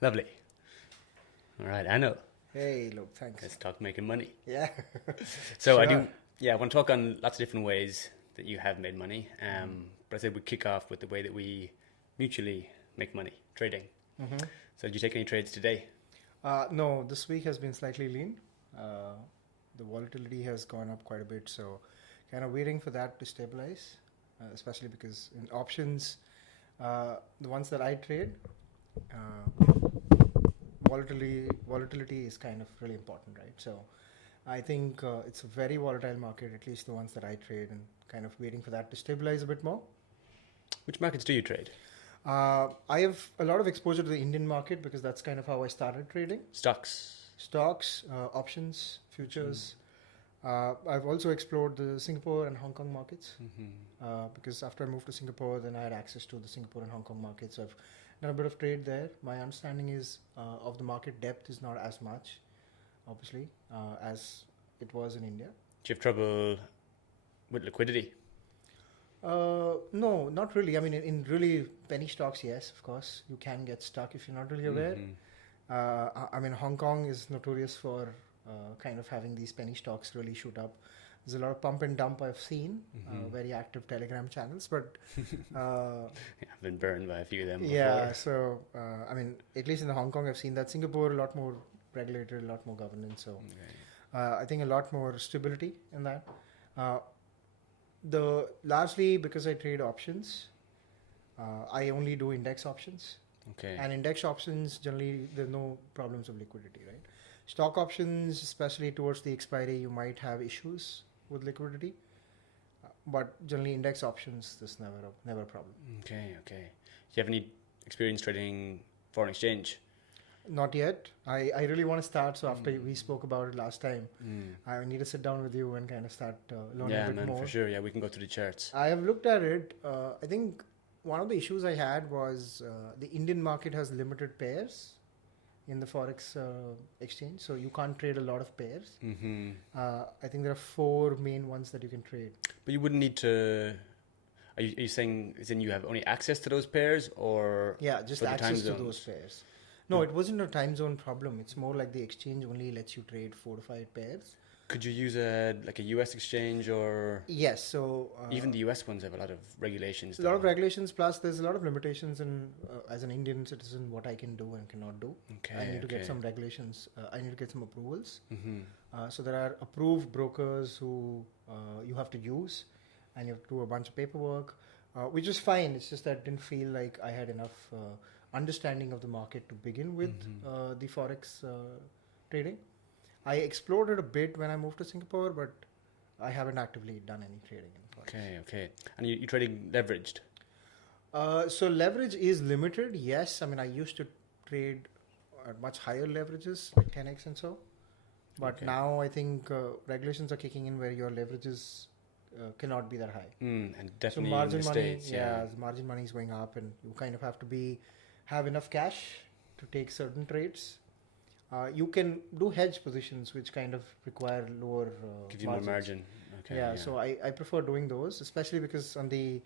Lovely. All right, Anil, Hey, look, thanks. let's talk making money. Yeah, So sure. I want to talk on lots of different ways that you have made money. But I said we'd kick off with the way that we mutually make money, trading. Mm-hmm. So did you take any trades today? No, this week has been slightly lean. Uh, the volatility has gone up quite a bit, so kind of waiting for that to stabilize, especially because in options, the ones that I trade, uh, volatility is kind of really important, right? So I think it's a very volatile market, at least the ones that I trade, and kind of waiting for that to stabilize a bit more. Which markets do you trade? I have a lot of exposure to the Indian market because that's kind of how I started trading. Stocks. Stocks, options, Mm. futures. I've also explored the Singapore and Hong Kong markets because after I moved to Singapore, then I had access to the Singapore and Hong Kong markets. So I've done a bit of trade there. My understanding is of the market depth is not as much, obviously, as it was in India. Do you have trouble with liquidity? No, not really. I mean, in really penny stocks, yes, of course, you can get stuck if you're not really aware. Mm-hmm. I mean, Hong Kong is notorious for kind of having these penny stocks really shoot up. There's a lot of pump and dump I've seen, Mm-hmm. very active Telegram channels, but uh, Yeah, I've been burned by a few of them yeah. before. So I mean, at least in the Hong Kong, I've seen that. Singapore, a lot more regulated, a lot more governance. So Okay. I think a lot more stability in that. Uh, the largely because I trade options, I only do index options. Okay. And index options, generally, there are no problems of liquidity, right? Stock options, especially towards the expiry, you might have issues with liquidity. But generally, index options, there's never a problem. Okay. Okay. Do you have any experience trading foreign exchange? Not yet. I really want to start. So after Mm. we spoke about it last time, Mm. I need to sit down with you and kind of start learning a Yeah, bit man, for more. sure. Yeah, we can go through the charts. I have looked at it. I think one of the issues I had was the Indian market has limited pairs in the forex exchange, so you can't trade a lot of pairs. Mm-hmm. I think there are four main ones that you can trade. But you wouldn't need to. Are you saying is in you have only access to those pairs, or Yeah, just for the time access to those zones? pairs. No, it wasn't a time zone problem. It's more like the exchange only lets you trade 4 to 5 pairs. Could you use a US exchange, or Yes, so even the US ones have a lot of regulations a lot though? of regulations. Plus, there's a lot of limitations in as an Indian citizen what I can do and cannot do. I Okay, need to get okay. some regulations. I need to get some approvals. Mm-hmm. So there are approved brokers who you have to use, and you have to do a bunch of paperwork, which is fine. It's just that I didn't feel like I had enough understanding of the market to begin with Mm-hmm. the forex trading. I explored it a bit when I moved to Singapore, but I haven't actively done any trading in forex. Okay, okay. And you're trading leveraged. So leverage is limited. Yes, I mean I used to trade at much higher leverages like 10x and so. But Okay. now I think regulations are kicking in where your leverages cannot be that high. And So definitely in the margin money, States, yeah. yeah, the margin money is going up, and you kind of have to have enough cash to take certain trades. You can do hedge positions, which kind of require lower Gives you more margins. margin. Okay, Yeah, yeah. so I prefer doing those, especially because on the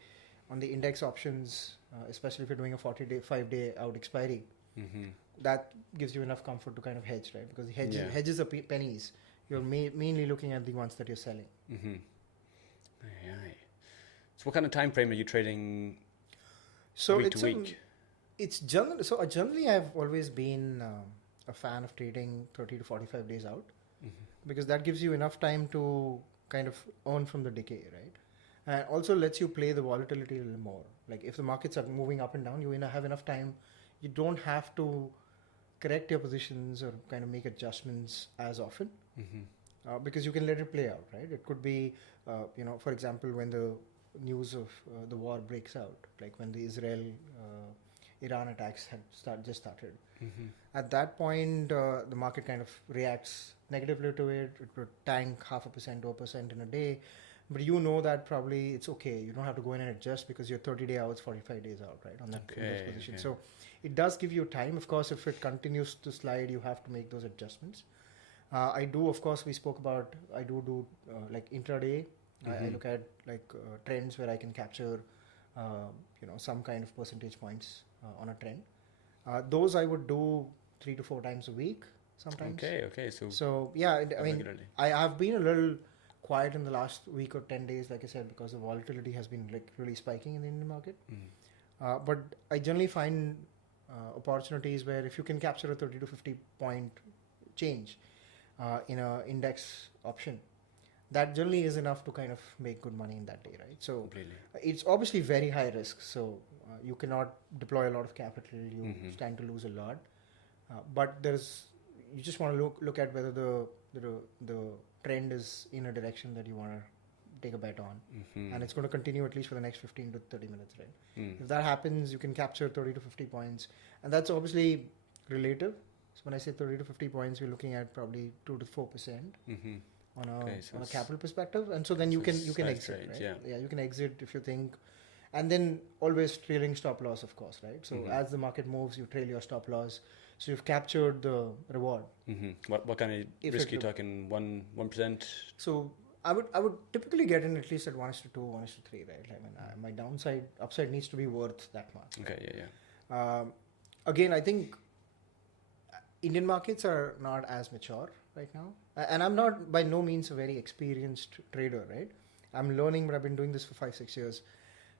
index options, especially if you're doing a 40-day, 5-day out expiry, Mm-hmm. that gives you enough comfort to kind of hedge, right? Because the Yeah. hedges are pennies. You're mainly looking at the ones that you're selling. Mm-hmm. Aye, aye. So what kind of time frame are you trading So week to week? generally I've always been a fan of trading 30 to 45 days out Mm-hmm. because that gives you enough time to kind of earn from the decay, right? And also lets you play the volatility a little more. Like if the markets are moving up and down, you have enough time. You don't have to correct your positions or kind of make adjustments as often Mm-hmm. because you can let it play out, right? It could be, for example, when the news of the war breaks out, like when the Israel Iran attacks just started. Mm-hmm. At that point, the market kind of reacts negatively to it. It would tank 0.5% to 1% in a day. But you know that probably it's okay. You don't have to go in and adjust because you're 30-day outs, 45 days out, right? In those Okay, positions. okay. So it does give you time. Of course, if it continues to slide, you have to make those adjustments. I do, of course, we spoke about, I do like intraday. I Mm-hmm. look at like trends where I can capture, some kind of percentage points on a trend. Those I would do 3 to 4 times a week sometimes. Okay. So So yeah, I mean, regularly. I've been a little quiet in the last week or 10 days, like I said, because the volatility has been like really spiking in the Indian market. Mm. But I generally find opportunities where if you can capture a 30 to 50 point change in a index option, that generally is enough to kind of make good money in that day, right? So Completely. it's obviously very high risk. So you cannot deploy a lot of capital. You Mm-hmm. stand to lose a lot. But there's you just want to look at whether the trend is in a direction that you want to take a bet on, Mm-hmm. and it's going to continue at least for the next 15 to 30 minutes, right? Mm. If that happens, you can capture 30 to 50 points, and that's obviously relative. So when I say 30 to 50 points, we're looking at probably 2 to 4% Mm-hmm. on a Okay, so on a it's- capital perspective, and so then you so can it's you can size exit, trades, right? yeah. You can exit if you think, and then always trailing stop loss, of course, right? So Mhm. as the market moves, you trail your stop loss, so you've captured the reward. Mm-hmm. What kind of If risk it are you re- talking? 1%? So I would typically get in at least at 1:2, 1:3, right? I mean, my upside needs to be worth that much. Okay, yeah. Again, I think Indian markets are not as mature right now, and I'm not by no means a very experienced trader, right? I'm learning, but I've been doing this for 5 6 years.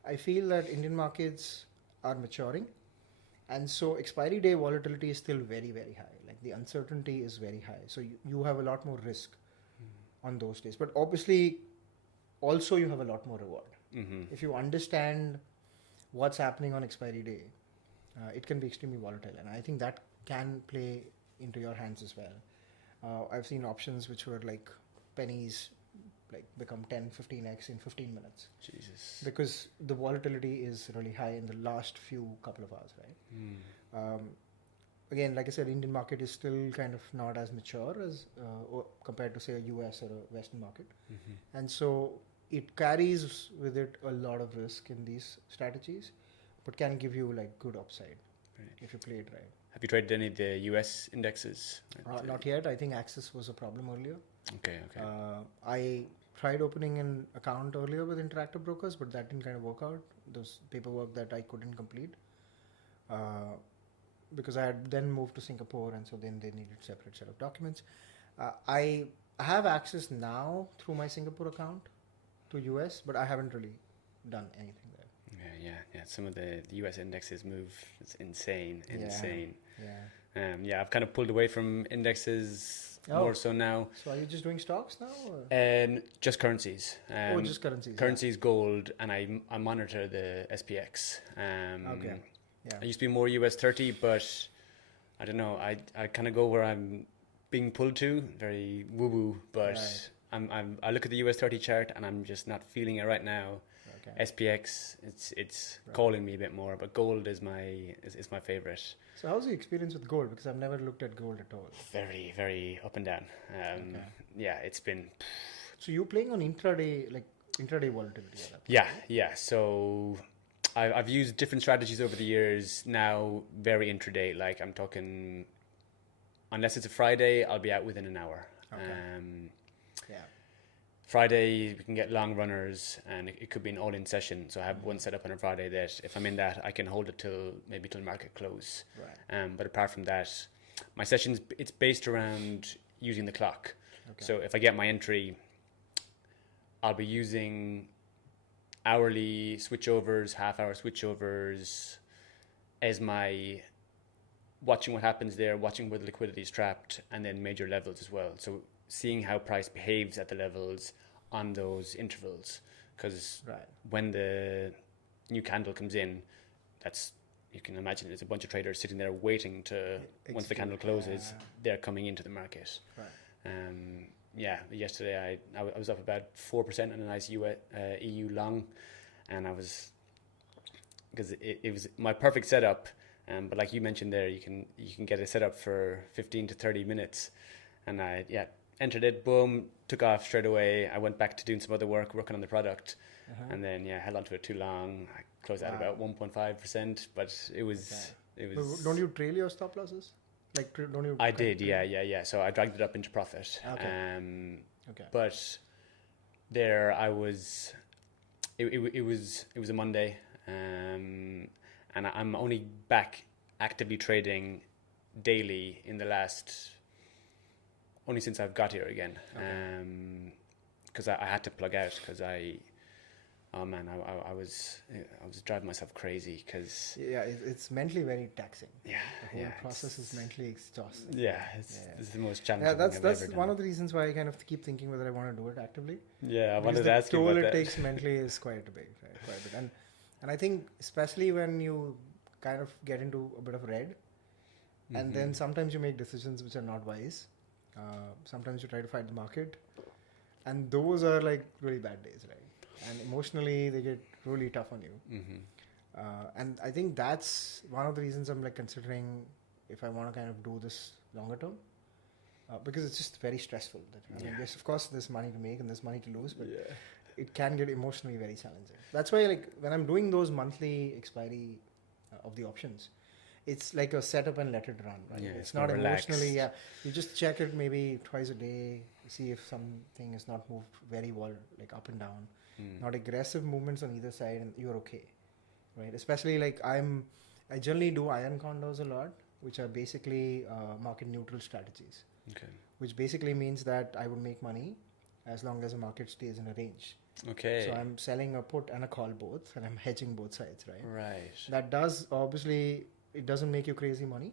I feel that Indian markets are maturing, and so expiry day volatility is still very very high. Like the uncertainty is very high, so you have a lot more risk on those days. But obviously, also you have a lot more reward. Mm-hmm. If you understand what's happening on expiry day, it can be extremely volatile, and I think that can play into your hands as well. I've seen options which were like pennies, like become 10 15x in 15 minutes Jesus. because the volatility is really high in the last few couple of hours, right? Mm. Again, like I said, Indian market is still kind of not as mature as compared to say a US or a Western market, Mm-hmm. and so it carries with it a lot of risk in these strategies, but can give you like good upside Right. if you play it right. Have you traded any of the US indexes? Not yet. I think access was a problem earlier. Okay. I tried opening an account earlier with Interactive Brokers, but that didn't kind of work out. Those paperwork that I couldn't complete because I had then moved to Singapore, and so then they needed separate set of documents. I have access now through my Singapore account to US, but I haven't really done anything there. Yeah. Some of the US indexes move. It's insane. Yeah. Yeah, I've kind of pulled away from indexes Oh. more so now. So are you just doing stocks now? Or? Just currencies. Just currencies. Currencies, gold, and I monitor the SPX. Okay. Yeah. I used to be more US 30, but I don't know. I kind of go where I'm being pulled to. Very woo woo, but Right. I look at the US 30 chart and I'm just not feeling it right now. Okay. SPX, it's Right. calling me a bit more, but gold is my favorite. So how's the experience with gold? Because I've never looked at gold at all. Very, very up and down. Okay. Yeah, it's been. So you're playing on intraday volatility. At that point, Yeah, right? yeah. So I've used different strategies over the years. Now, very intraday. Like I'm talking, unless it's a Friday, I'll be out within an hour. Okay. Yeah. Friday, we can get long runners, and it could be an all-in session. So I have one set up on a Friday that if I'm in that, I can hold it till market close. Right. But apart from that, my sessions, it's based around using the clock. Okay. So if I get my entry, I'll be using hourly switchovers, half-hour switchovers as my watching what happens there, watching where the liquidity is trapped, and then major levels as well. So seeing how price behaves at the levels on those intervals, because Right. when the new candle comes in, that's, you can imagine there's a bunch of traders sitting there waiting to, once the candle closes, they're coming into the market. Right. Yeah, yesterday I was up about 4% on a nice EU long, and I was, because it was my perfect setup. But like you mentioned there, you can get a setup for 15 to 30 minutes, and I entered it, boom, took off straight away. I went back to doing some other work, working on the product, and then held onto it too long. I closed out about 1.5%, but it was. But don't you trail your stop losses? Like, don't you? I did, yeah. So I dragged it up into profit. Okay. Okay. But there I was. It was a Monday, and I'm only back actively trading daily in the last, only since I've got here again. Okay. Because I had to plug out because oh man, I was driving myself crazy because Yeah, it's mentally very taxing. yeah, The whole yeah, process is mentally exhausting. yeah, Yeah. it's the most Yeah, challenging thing I've that's ever one done. of the reasons why I kind of keep thinking whether I want to do it actively. Yeah, I Because wanted the to ask you toll about it that. takes mentally is quite big, right? Quite a bit. And I think especially when you kind of get into a bit of red, and then sometimes you make decisions which are not wise. Sometimes you try to fight the market, and those are like really bad days, right? And emotionally they get really tough on you. And I think that's one of the reasons I'm like considering if I want to kind of do this longer term. Because it's just very stressful. I mean, yes, of course, there's money to make and there's money to lose, but Yeah. it can get emotionally very challenging. That's why, like, when I'm doing those monthly expiry of the options, it's like a setup and let it run, right? Yeah, It's it's more not emotionally. relaxed. Yeah, you just check it maybe twice a day, see if something is not moved very well, like up and down, not aggressive movements on either side, and you're okay, right? Especially like I generally do iron condos a lot, which are basically market neutral strategies. Okay. Which basically means that I would make money as long as the market stays in a range. Okay. So I'm selling a put and a call both, and I'm hedging both sides, right? Right. That does obviously it doesn't make you crazy money,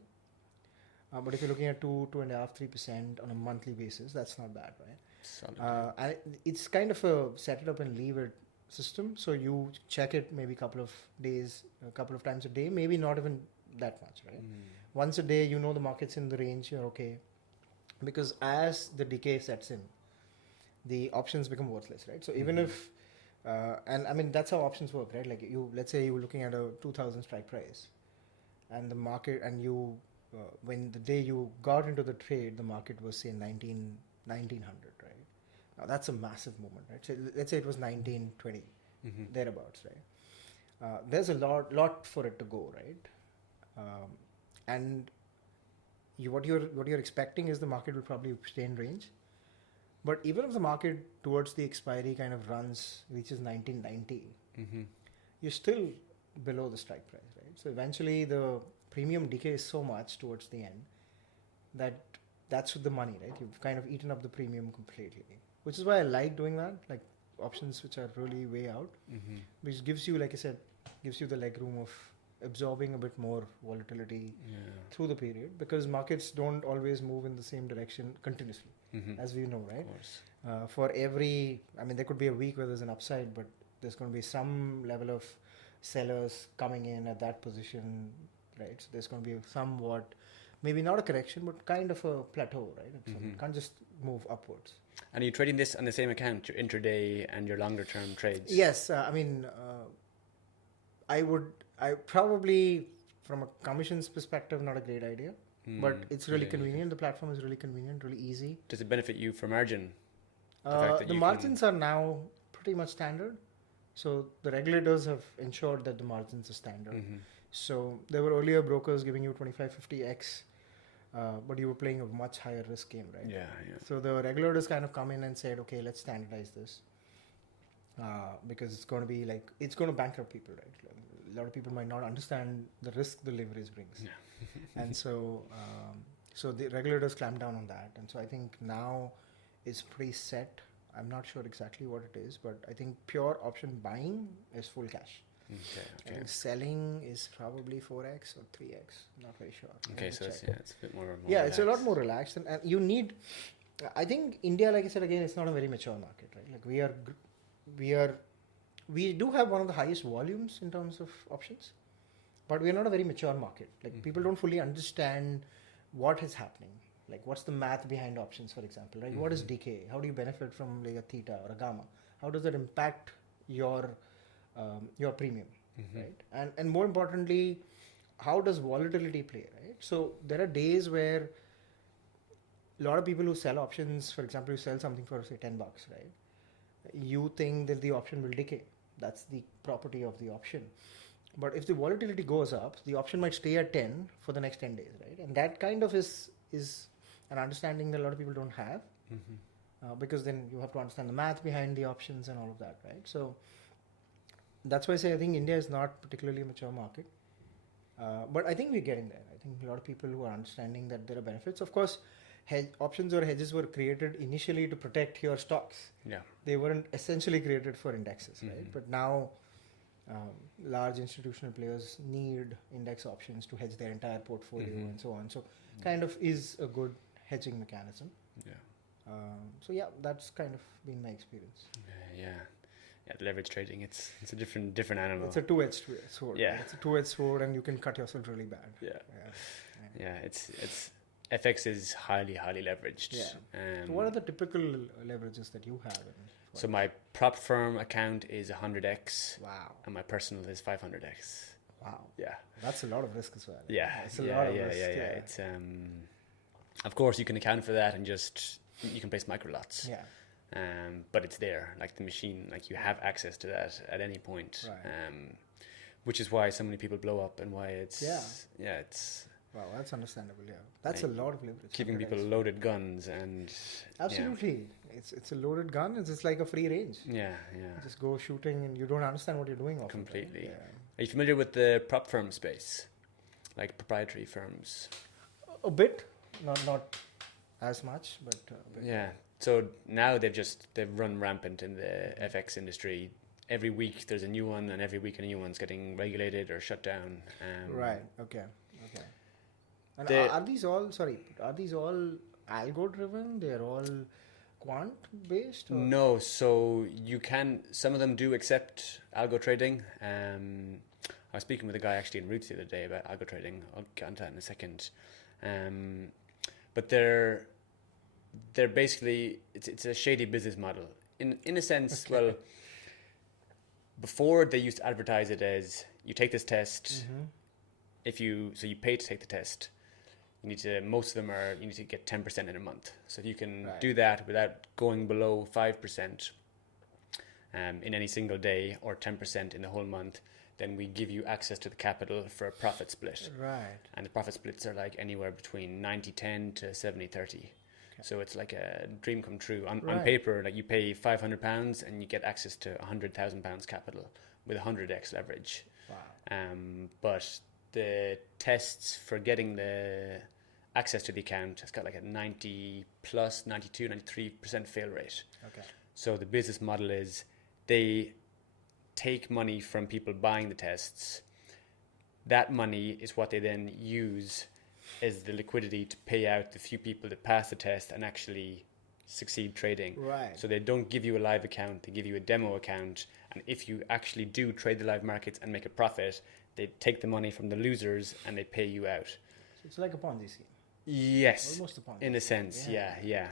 but if you're looking at 2.5, 3% on a monthly basis, that's not bad, right? Solid. And it's kind of a set it up and leave it system. So you check it maybe a couple of days, a couple of times a day, maybe not even that much, right? Once a day, you know the market's in the range, you're okay. Because as the decay sets in, the options become worthless, right? So even if, and I mean that's how options work, right? Like let's say you were looking at a 2,000 strike price, and the market, and when the day you got into the trade, the market was say 1900, right? Now that's a massive movement, right? So let's say it was 1920, thereabouts, right? There's a lot for it to go, right? And what you're expecting is the market will probably stay in range. But even if the market towards the expiry kind of reaches 1990, you're still below the strike price, right? So eventually the premium decays so much towards the end that that's with the money, right? You've kind of eaten up the premium completely, which is why I like doing that, like options which are really way out, which gives you, like I said, gives you the leg room of absorbing a bit more volatility through the period, because markets don't always move in the same direction continuously, as we know, right? Of course. For every, I mean, there could be a week where there's an upside, but there's going to be some level of sellers coming in at that position, right? So there's going to be somewhat, maybe not a correction, but kind of a plateau, right? It can't just move upwards. And are you trading this on the same account, your intraday and your longer term trades? Yes, I mean, I probably, from a commissions perspective, not a great idea, but it's really convenient. The platform is really convenient, really easy. Does it benefit you for margin? The Margins are now pretty much standard. So the regulators have ensured that the margins are standard. So there were earlier brokers giving you 25-50x, but you were playing a much higher risk game, right? Yeah. So the regulators kind of come in and said, okay, let's standardize this. Because it's going to be like, it's going to bankrupt people, right? A lot of people might not understand the risk the leverage brings. And so the regulators clamp down on that. And so I think now it's pretty set. I'm not sure exactly what it is, but I think pure option buying is full cash. I think selling is probably 4x or 3x. Not very sure. Okay, so it's a bit more yeah, relaxed. it's a lot more relaxed, and you need. I think India, like I said again, it's not a very mature market, right? Like we do have one of the highest volumes in terms of options, but we are not a very mature market. Like people don't fully understand what is happening. Like what's the math behind options, for example, right? What is decay? How do you benefit from like a theta or a gamma? How does that impact your premium, right? And more importantly, how does volatility play, right? So there are days where a lot of people who sell options, for example, you sell something for say $10, right? You think that the option will decay. That's the property of the option. But if the volatility goes up, the option might stay at 10 for the next 10 days, right? And that kind of is an understanding that a lot of people don't have, because then you have to understand the math behind the options and all of that, right? So that's why I say I think India is not particularly a mature market. But I think we're getting there. I think a lot of people who are understanding that there are benefits. Of course, options or hedges were created initially to protect your stocks. Yeah. They weren't essentially created for indexes, right? Mhm. But now, large institutional players need index options to hedge their entire portfolio Mhm. and so on. So, kind of is a good hedging mechanism. Yeah. So yeah, that's kind of been my experience. Yeah. Yeah. Leverage trading. It's a different animal. It's a two-edged sword. Yeah. Right? It's a two-edged sword, and you can cut yourself really bad. Yeah. Yeah. Yeah. It's FX is highly leveraged. Yeah. So what are the typical leverages that you have? So my prop firm account is 100x. Wow. And my personal is 500x. Wow. Yeah. That's a lot of risk as well. Yeah. It's a lot of risk. Yeah. It's of course you can account for that and just you can place micro lots. Yeah. But it's there, like the machine, like you have access to that at any point. Right. Which is why so many people blow up and why it's it's wow, that's understandable. Yeah, that's a lot of leverage. keeping people loaded guns and absolutely, it's a loaded gun. It's like a free range. Yeah. You just go shooting and you don't understand what you're doing. Often, Completely. right? Yeah. Are you familiar with the prop firm space, like proprietary firms? A bit, not as much, but a bit. Yeah. So now they've run rampant in the FX industry. Every week there's a new one, and every week a new one's getting regulated or shut down. Right. Okay. And The- are these all? Sorry, are these all algo driven? They're all quant based? No, so you can. Some of them do accept algo trading. I was speaking with a guy actually in Roots the other day about algo trading. I'll get into that in a second. But they're basically it's a shady business model in a sense. Okay. Well, before they used to advertise it as you take this test. If you pay to take the test. You need to get 10% in a month. So if you can do that without going below 5% in any single day or 10% in the whole month, then we give you access to the capital for a profit split. Right. And the profit splits are like anywhere between 90-10 to 70-30. Okay. So it's like a dream come true. On paper, like you pay £500 and you get access to £100,000 capital with 100x leverage. Wow. But the tests for getting the access to the account has got like a 90 plus 92-93% fail rate. Okay. So the business model is they take money from people buying the tests. That money is what they then use as the liquidity to pay out the few people that pass the test and actually succeed trading. Right. So they don't give you a live account, they give you a demo account, and if you actually do trade the live markets and make a profit, they take the money from the losers and they pay you out. So it's like a Ponzi scheme. Yes, Almost a Ponzi in a scheme. sense, yeah.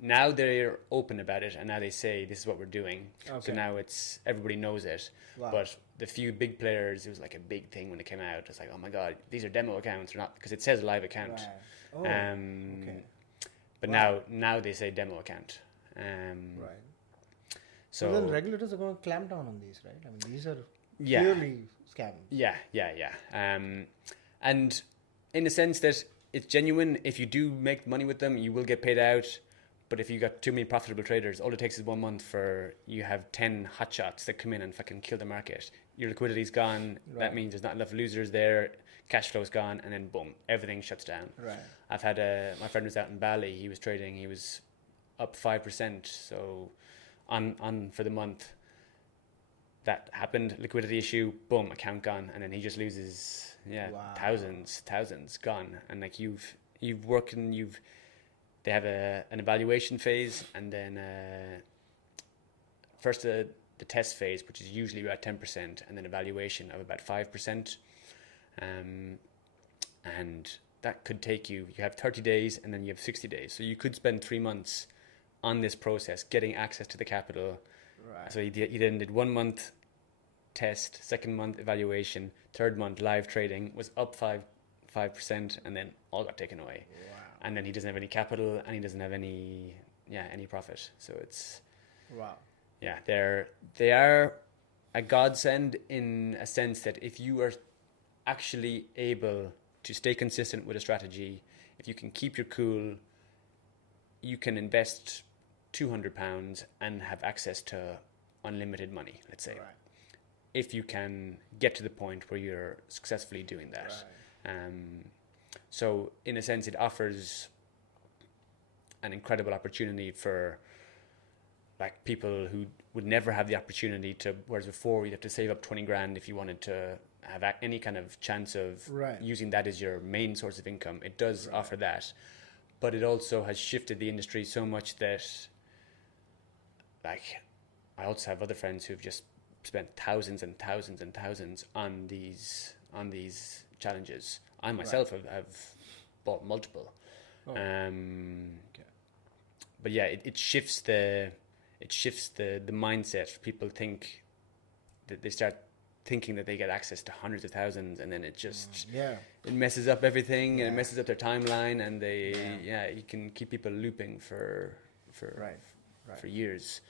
Now they're open about it, and now they say this is what we're doing. Okay. So now everybody knows it. Wow. But the few big players, it was like a big thing when it came out. It's like, oh my god, these are demo accounts, or not? Because it says live account. Right. Oh, okay. But Wow. now they say demo account. Right. So then regulators are going to clamp down on these, right? I mean, these are Yeah. clearly scams. Yeah. And in the sense that it's genuine, if you do make money with them, you will get paid out. But if you got too many profitable traders, all it takes is 1 month for you have 10 hotshots that come in and fucking kill the market. Your liquidity's gone. Right. That means there's not enough losers there. Cash flow's gone, and then boom, everything shuts down. Right. I've had my friend was out in Bali. He was trading. He was up 5%. So on for the month. That happened. Liquidity issue. Boom, account gone, and then he just loses. Yeah, Wow. thousands gone. And like you've worked and they have an evaluation phase, and then first the test phase, which is usually about 10%, and then evaluation of about 5%. And that could take you have 30 days and then you have 60 days. So you could spend 3 months on this process, getting access to the capital. Right. So he then did 1 month test, second month evaluation, third month live trading, was up 5%, and then all got taken away. Wow. And then he doesn't have any capital and he doesn't have any profit. So it's, Wow. yeah, they are a godsend in a sense that if you are actually able to stay consistent with a strategy, if you can keep your cool, you can invest £200 and have access to unlimited money, let's say. Right. if you can get to the point where you're successfully doing that. So in a sense, it offers an incredible opportunity for like people who would never have the opportunity to, whereas before you'd have to save up 20 grand if you wanted to have any kind of chance of using that as your main source of income. It does offer that, but it also has shifted the industry so much that like I also have other friends who've just spent thousands and thousands and thousands on these challenges. I myself have bought multiple. But yeah, it shifts the mindset. People think that they start thinking that they get access to hundreds of thousands, and then it just it messes up everything, and it messes up their timeline, and you can keep people looping for years.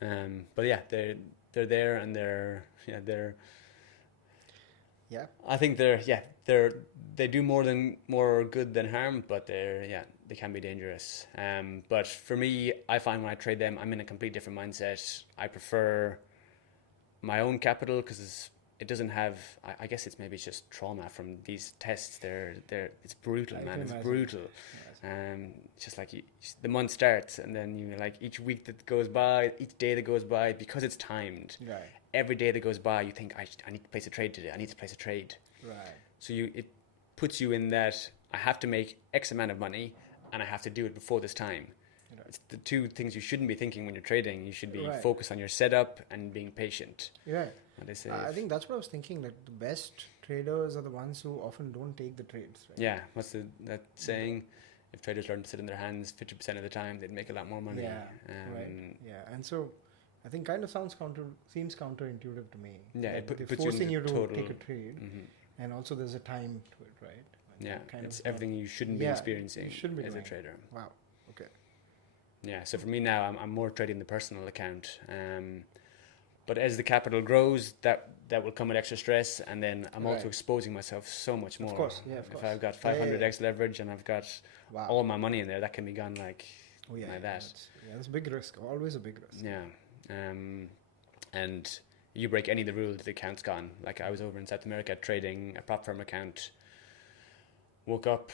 But yeah, they're there, and they're I think they do more good than harm, but they can be dangerous. But for me, I find when I trade them, I'm in a completely different mindset. I prefer my own capital because it doesn't have. I guess it's just trauma from these tests. It's brutal, man. It's brutal. It's just like the month starts, and then like each week that goes by, each day that goes by, because it's timed. Right. Every day that goes by, you think I need to place a trade today. I need to place a trade. Right. So it puts you in that I have to make X amount of money, and I have to do it before this time. Right. It's the two things you shouldn't be thinking when you're trading. You should be focused on your setup and being patient. Yeah. I think that's what I was thinking. That the best traders are the ones who often don't take the trades. Right? Yeah. What's that saying? If traders learn to sit in their hands 50% of the time, they'd make a lot more money. Yeah. Right. Yeah. And so I think kind of seems counterintuitive to me. Yeah, it puts forcing you to total, take a trade, and also there's a time to it, right? Yeah, it's everything you shouldn't be experiencing as a trader. Wow. Okay. Yeah, so for me now, I'm more trading the personal account. But as the capital grows, that will come with extra stress, and then I'm also exposing myself so much more. Of course, yeah. Of course. If I've got 500x leverage and I've got all my money in there, that can be gone like that. That's a big risk. Always a big risk. Yeah. And you break any of the rules, the account's gone. Like I was over in South America trading a prop firm account, woke up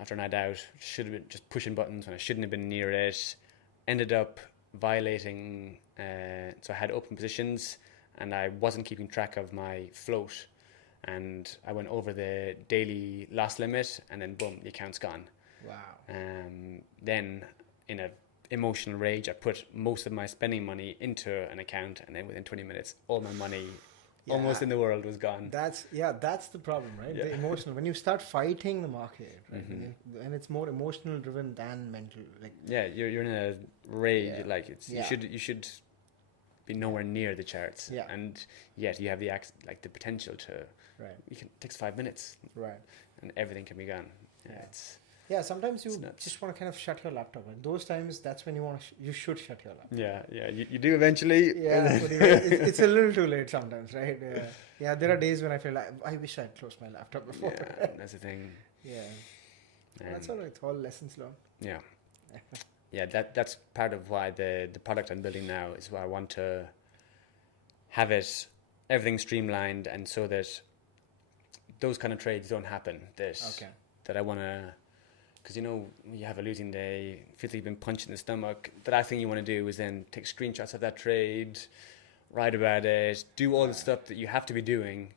after a night out, should have been just pushing buttons when I shouldn't have been near it, ended up violating, so I had open positions and I wasn't keeping track of my float, and I went over the daily loss limit, and then boom, the account's gone. Wow. Then in a emotional rage, I put most of my spending money into an account, and then within 20 minutes, all my money almost in the world was gone. That's the problem, right? The emotional. When you start fighting the market, right? And it's more emotional driven than mental. Like you're in a rage. Like you should be nowhere near the charts. Yeah. And yet you have the potential to. Right. It takes 5 minutes. Right. And everything can be gone. Sometimes you just want to kind of shut your laptop. And those times, that's when you should shut your laptop. Yeah. You do eventually. Yeah, but it's a little too late sometimes, right? Yeah, there are days when I feel like I wish I'd closed my laptop before. Yeah, that's the thing. Yeah. That's all right. It's all lessons learned. Yeah. Yeah, that's part of why the product I'm building now is why I want to have everything streamlined, and so that those kind of trades don't happen. That I want to. Because you have a losing day, feel like you've been punched in the stomach. The last thing you want to do is then take screenshots of that trade, write about it, do all the stuff that you have to be doing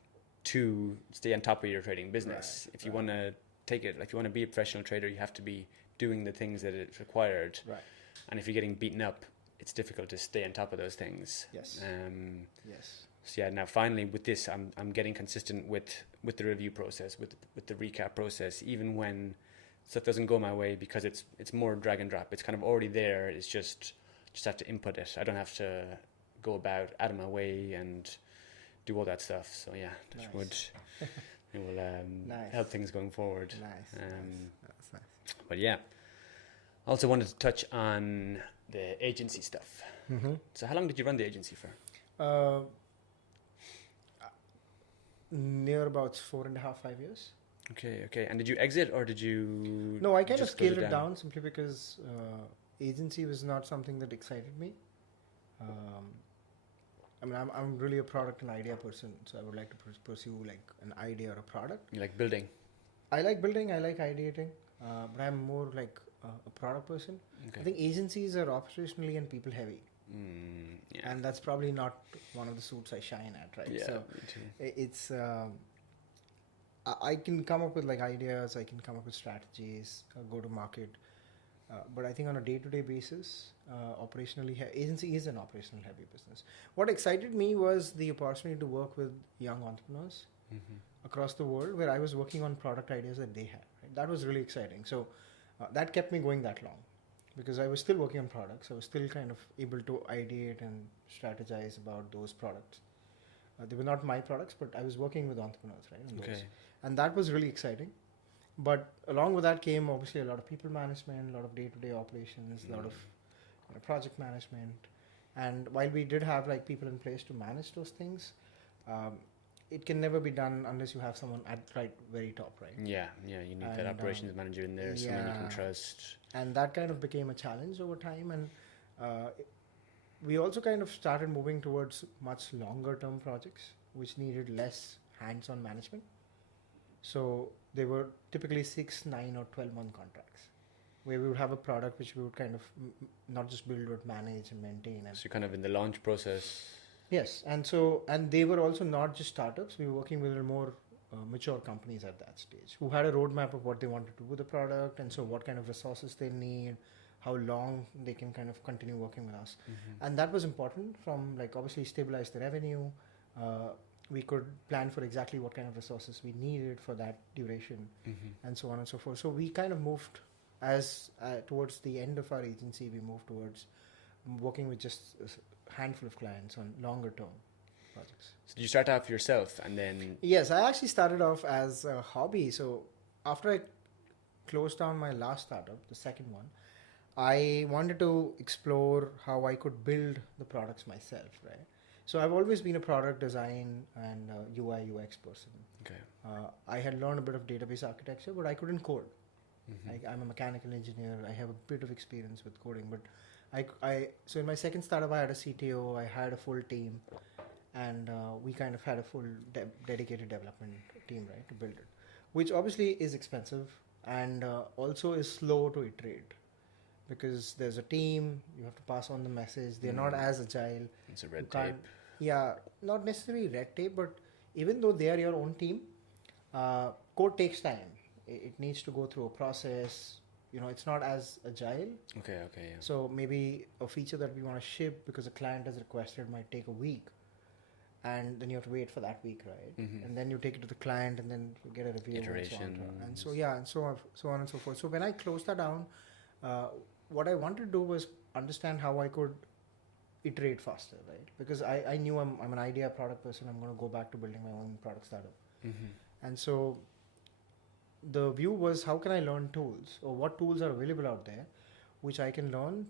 to stay on top of your trading business. If you want to take it, like you want to be a professional trader, you have to be doing the things that it's required. Right. And if you're getting beaten up, it's difficult to stay on top of those things. Yes. Yes. So now finally with this, I'm getting consistent with the review process, with the recap process, even when stuff doesn't go my way, because it's more drag and drop. It's kind of already there. It's just have to input it. I don't have to go out of my way and do all that stuff. So it will help things going forward. Nice. That's nice. But I also wanted to touch on the agency stuff. Mm-hmm. So how long did you run the agency for? Near about 4.5, 5 years. Okay. And did you exit, or did you? No, I kind of scaled it down simply because agency was not something that excited me. I mean, I'm really a product and idea person, so I would like to pursue like an idea or a product. You like building? I like building, I like ideating, but I'm more like a product person. Okay. I think agencies are operationally and people heavy, Yeah. and that's probably not one of the suits I shine at, right? Yeah, So me too. it's I can come up with like ideas, I can come up with strategies, go to market, but I think on a day-to-day basis, operationally, agency is an operational heavy business. What excited me was the opportunity to work with young entrepreneurs across the world, where I was working on product ideas that they had. Right? That was really exciting. So that kept me going that long, because I was still working on products. I was still kind of able to ideate and strategize about those products. They were not my products, but I was working with entrepreneurs, right? On those. Okay. And that was really exciting. But along with that came obviously a lot of people management, a lot of day-to-day operations, a lot of project management. And while we did have like people in place to manage those things, um, it can never be done unless you have someone at very top, right? Yeah, you need that operations manager in there, someone you can trust. And that kind of became a challenge over time, and uh, we also kind of started moving towards much longer term projects, which needed less hands-on management. So they were typically 6, 9, or 12-month contracts, where we would have a product which we would kind of not just build but manage and maintain. And so you're kind of in the launch process. yes, and they were also not just startups. We were working with more mature companies at that stage who had a roadmap of what they wanted to do with the product, and so what kind of resources they need, how long they can kind of continue working with us. And that was important from like obviously stabilize the revenue. We could plan for exactly what kind of resources we needed for that duration, and so on and so forth. So we kind of moved as towards the end of our agency, we moved towards working with just a handful of clients on longer term projects. So did you start off yourself and then? Yes, I actually started off as a hobby. So after I closed down my last startup, the second one, I wanted to explore how I could build the products myself, right? So I've always been a product design and UI UX person. Okay. I had learned a bit of database architecture, but I couldn't code. I'm a mechanical engineer. I have a bit of experience with coding, but so in my second startup, I had a CTO, I had a full team, and we kind of had a full dedicated development team, right, to build it, which obviously is expensive and also is slow to iterate, because there's a team, you have to pass on the message. They're not as agile. It's a red tape. Yeah, not necessarily red tape, but even though they are your own team, code takes time. It needs to go through a process. It's not as agile. Okay, yeah. So maybe a feature that we want to ship because a client has requested might take a week, and then you have to wait for that week, right? And then you take it to the client, and then you get a review. Iteration. And so on and so forth. So when I closed that down, what I wanted to do was understand how I could iterate faster, right? Because I knew I'm an idea product person. I'm going to go back to building my own product startup. And so the view was, how can I learn tools, or what tools are available out there which I can learn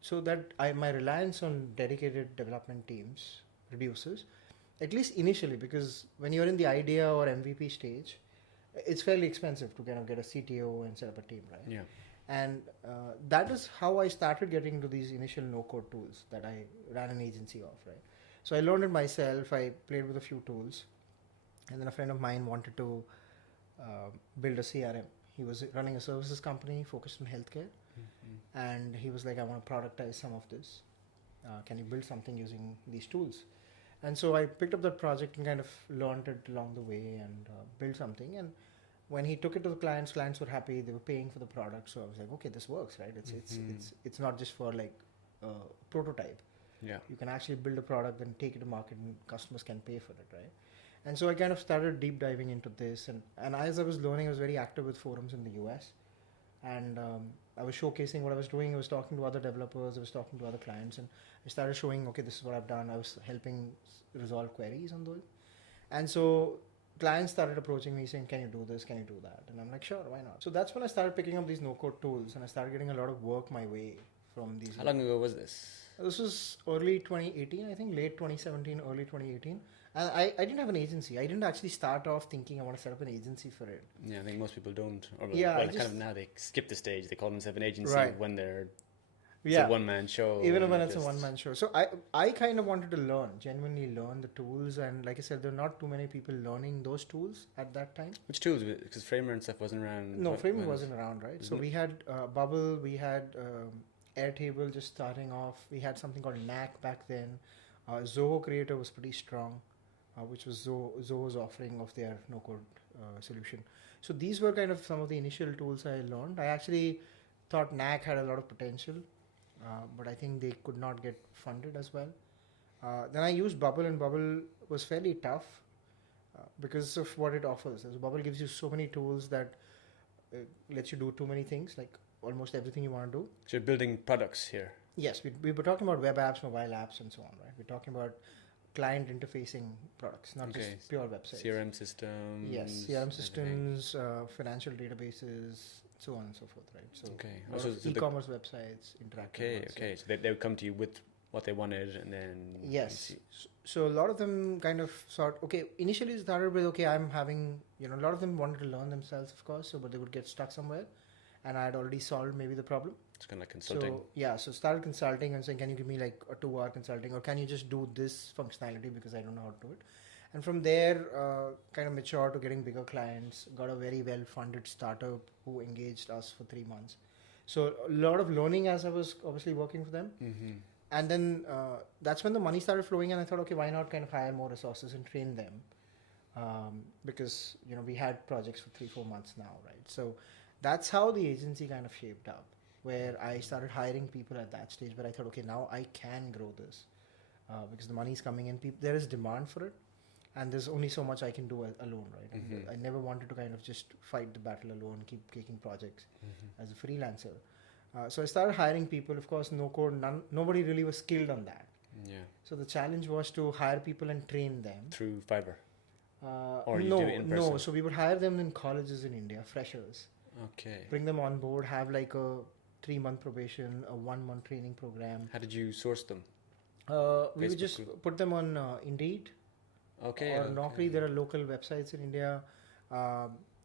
so that my reliance on dedicated development teams reduces, at least initially, because when you're in the idea or MVP stage, it's fairly expensive to kind of get a CTO and set up a team, right? Yeah. And that is how I started getting into these initial no-code tools that I ran an agency of, right? So I learned it myself. I played with a few tools, and then a friend of mine wanted to build a CRM. He was running a services company focused on healthcare, and he was like, I want to productize some of this. Can you build something using these tools? And so I picked up that project and kind of learned it along the way and built something. And when he took it to the clients were happy. They were paying for the product. So I was like, okay, this works, right? It's not just for like a prototype. Yeah. You can actually build a product and take it to market, and customers can pay for it, right? And so I kind of started deep diving into this. And as I was learning, I was very active with forums in the US. And I was showcasing what I was doing. I was talking to other developers. I was talking to other clients. And I started showing, okay, this is what I've done. I was helping resolve queries on those. And so clients started approaching me saying, can you do this? Can you do that? And I'm like, sure, why not? So that's when I started picking up these no-code tools. And I started getting a lot of work my way from these. How long ago was this? This was early 2018, I think, late 2017, early 2018. And I didn't have an agency. I didn't actually start off thinking I want to set up an agency for it. Yeah, I think most people don't. Or Yeah, kind of now they skip the stage. They call themselves an agency Right. when they're It's a one-man show. Even when it's a one-man show. So I kind of wanted to genuinely learn the tools, and like I said, there are not too many people learning those tools at that time. Which tools? Because Framer and stuff wasn't around. No, Framer wasn't around, right? So we had Bubble, we had Airtable just starting off. We had something called Knack back then. Zoho Creator was pretty strong, which was Zoho's offering of their no-code solution. So these were kind of some of the initial tools I learned. I actually thought Knack had a lot of potential, but I think they could not get funded as well. Then I used Bubble, and Bubble was fairly tough because of what it offers. So Bubble gives you so many tools that lets you do too many things, like almost everything you want to do. So you're building products here. Yes, we were talking about web apps, mobile apps, and so on, right? We're talking about client interfacing products, not just pure websites. CRM systems. Yes, CRM systems, financial databases, so on and so forth, right? So, so e-commerce websites, interactive. Okay. So they would come to you with what they wanted, and then yes. So a lot of them kind of initially started with I'm having a lot of them wanted to learn themselves, of course. So but they would get stuck somewhere, and I had already solved maybe the problem. It's kind of like consulting. So started consulting and saying, can you give me like a 2-hour consulting, or can you just do this functionality because I don't know how to do it? And from there, kind of matured to getting bigger clients. Got a very well-funded startup who engaged us for 3 months. So a lot of learning as I was obviously working for them. Mm-hmm. And then that's when the money started flowing, and I thought, why not kind of hire more resources and train them? Because we had projects for 3-4 months now, right? So that's how the agency kind of shaped up, where I started hiring people at that stage. But I thought, now I can grow this because the money's coming in. There is demand for it, and there's only so much I can do alone, right? Mm-hmm. I never wanted to kind of just fight the battle alone, keep taking projects as a freelancer. So I started hiring people. Of course, no code, nobody really was skilled on that. Yeah. So the challenge was to hire people and train them. Through Fiverr? Or you do it in person? No. So we would hire them in colleges in India, freshers. Okay. Bring them on board, have like a 3-month probation, a 1-month training program. How did you source them? We would just put them on Indeed. Okay. Or Naukri. There are local websites in India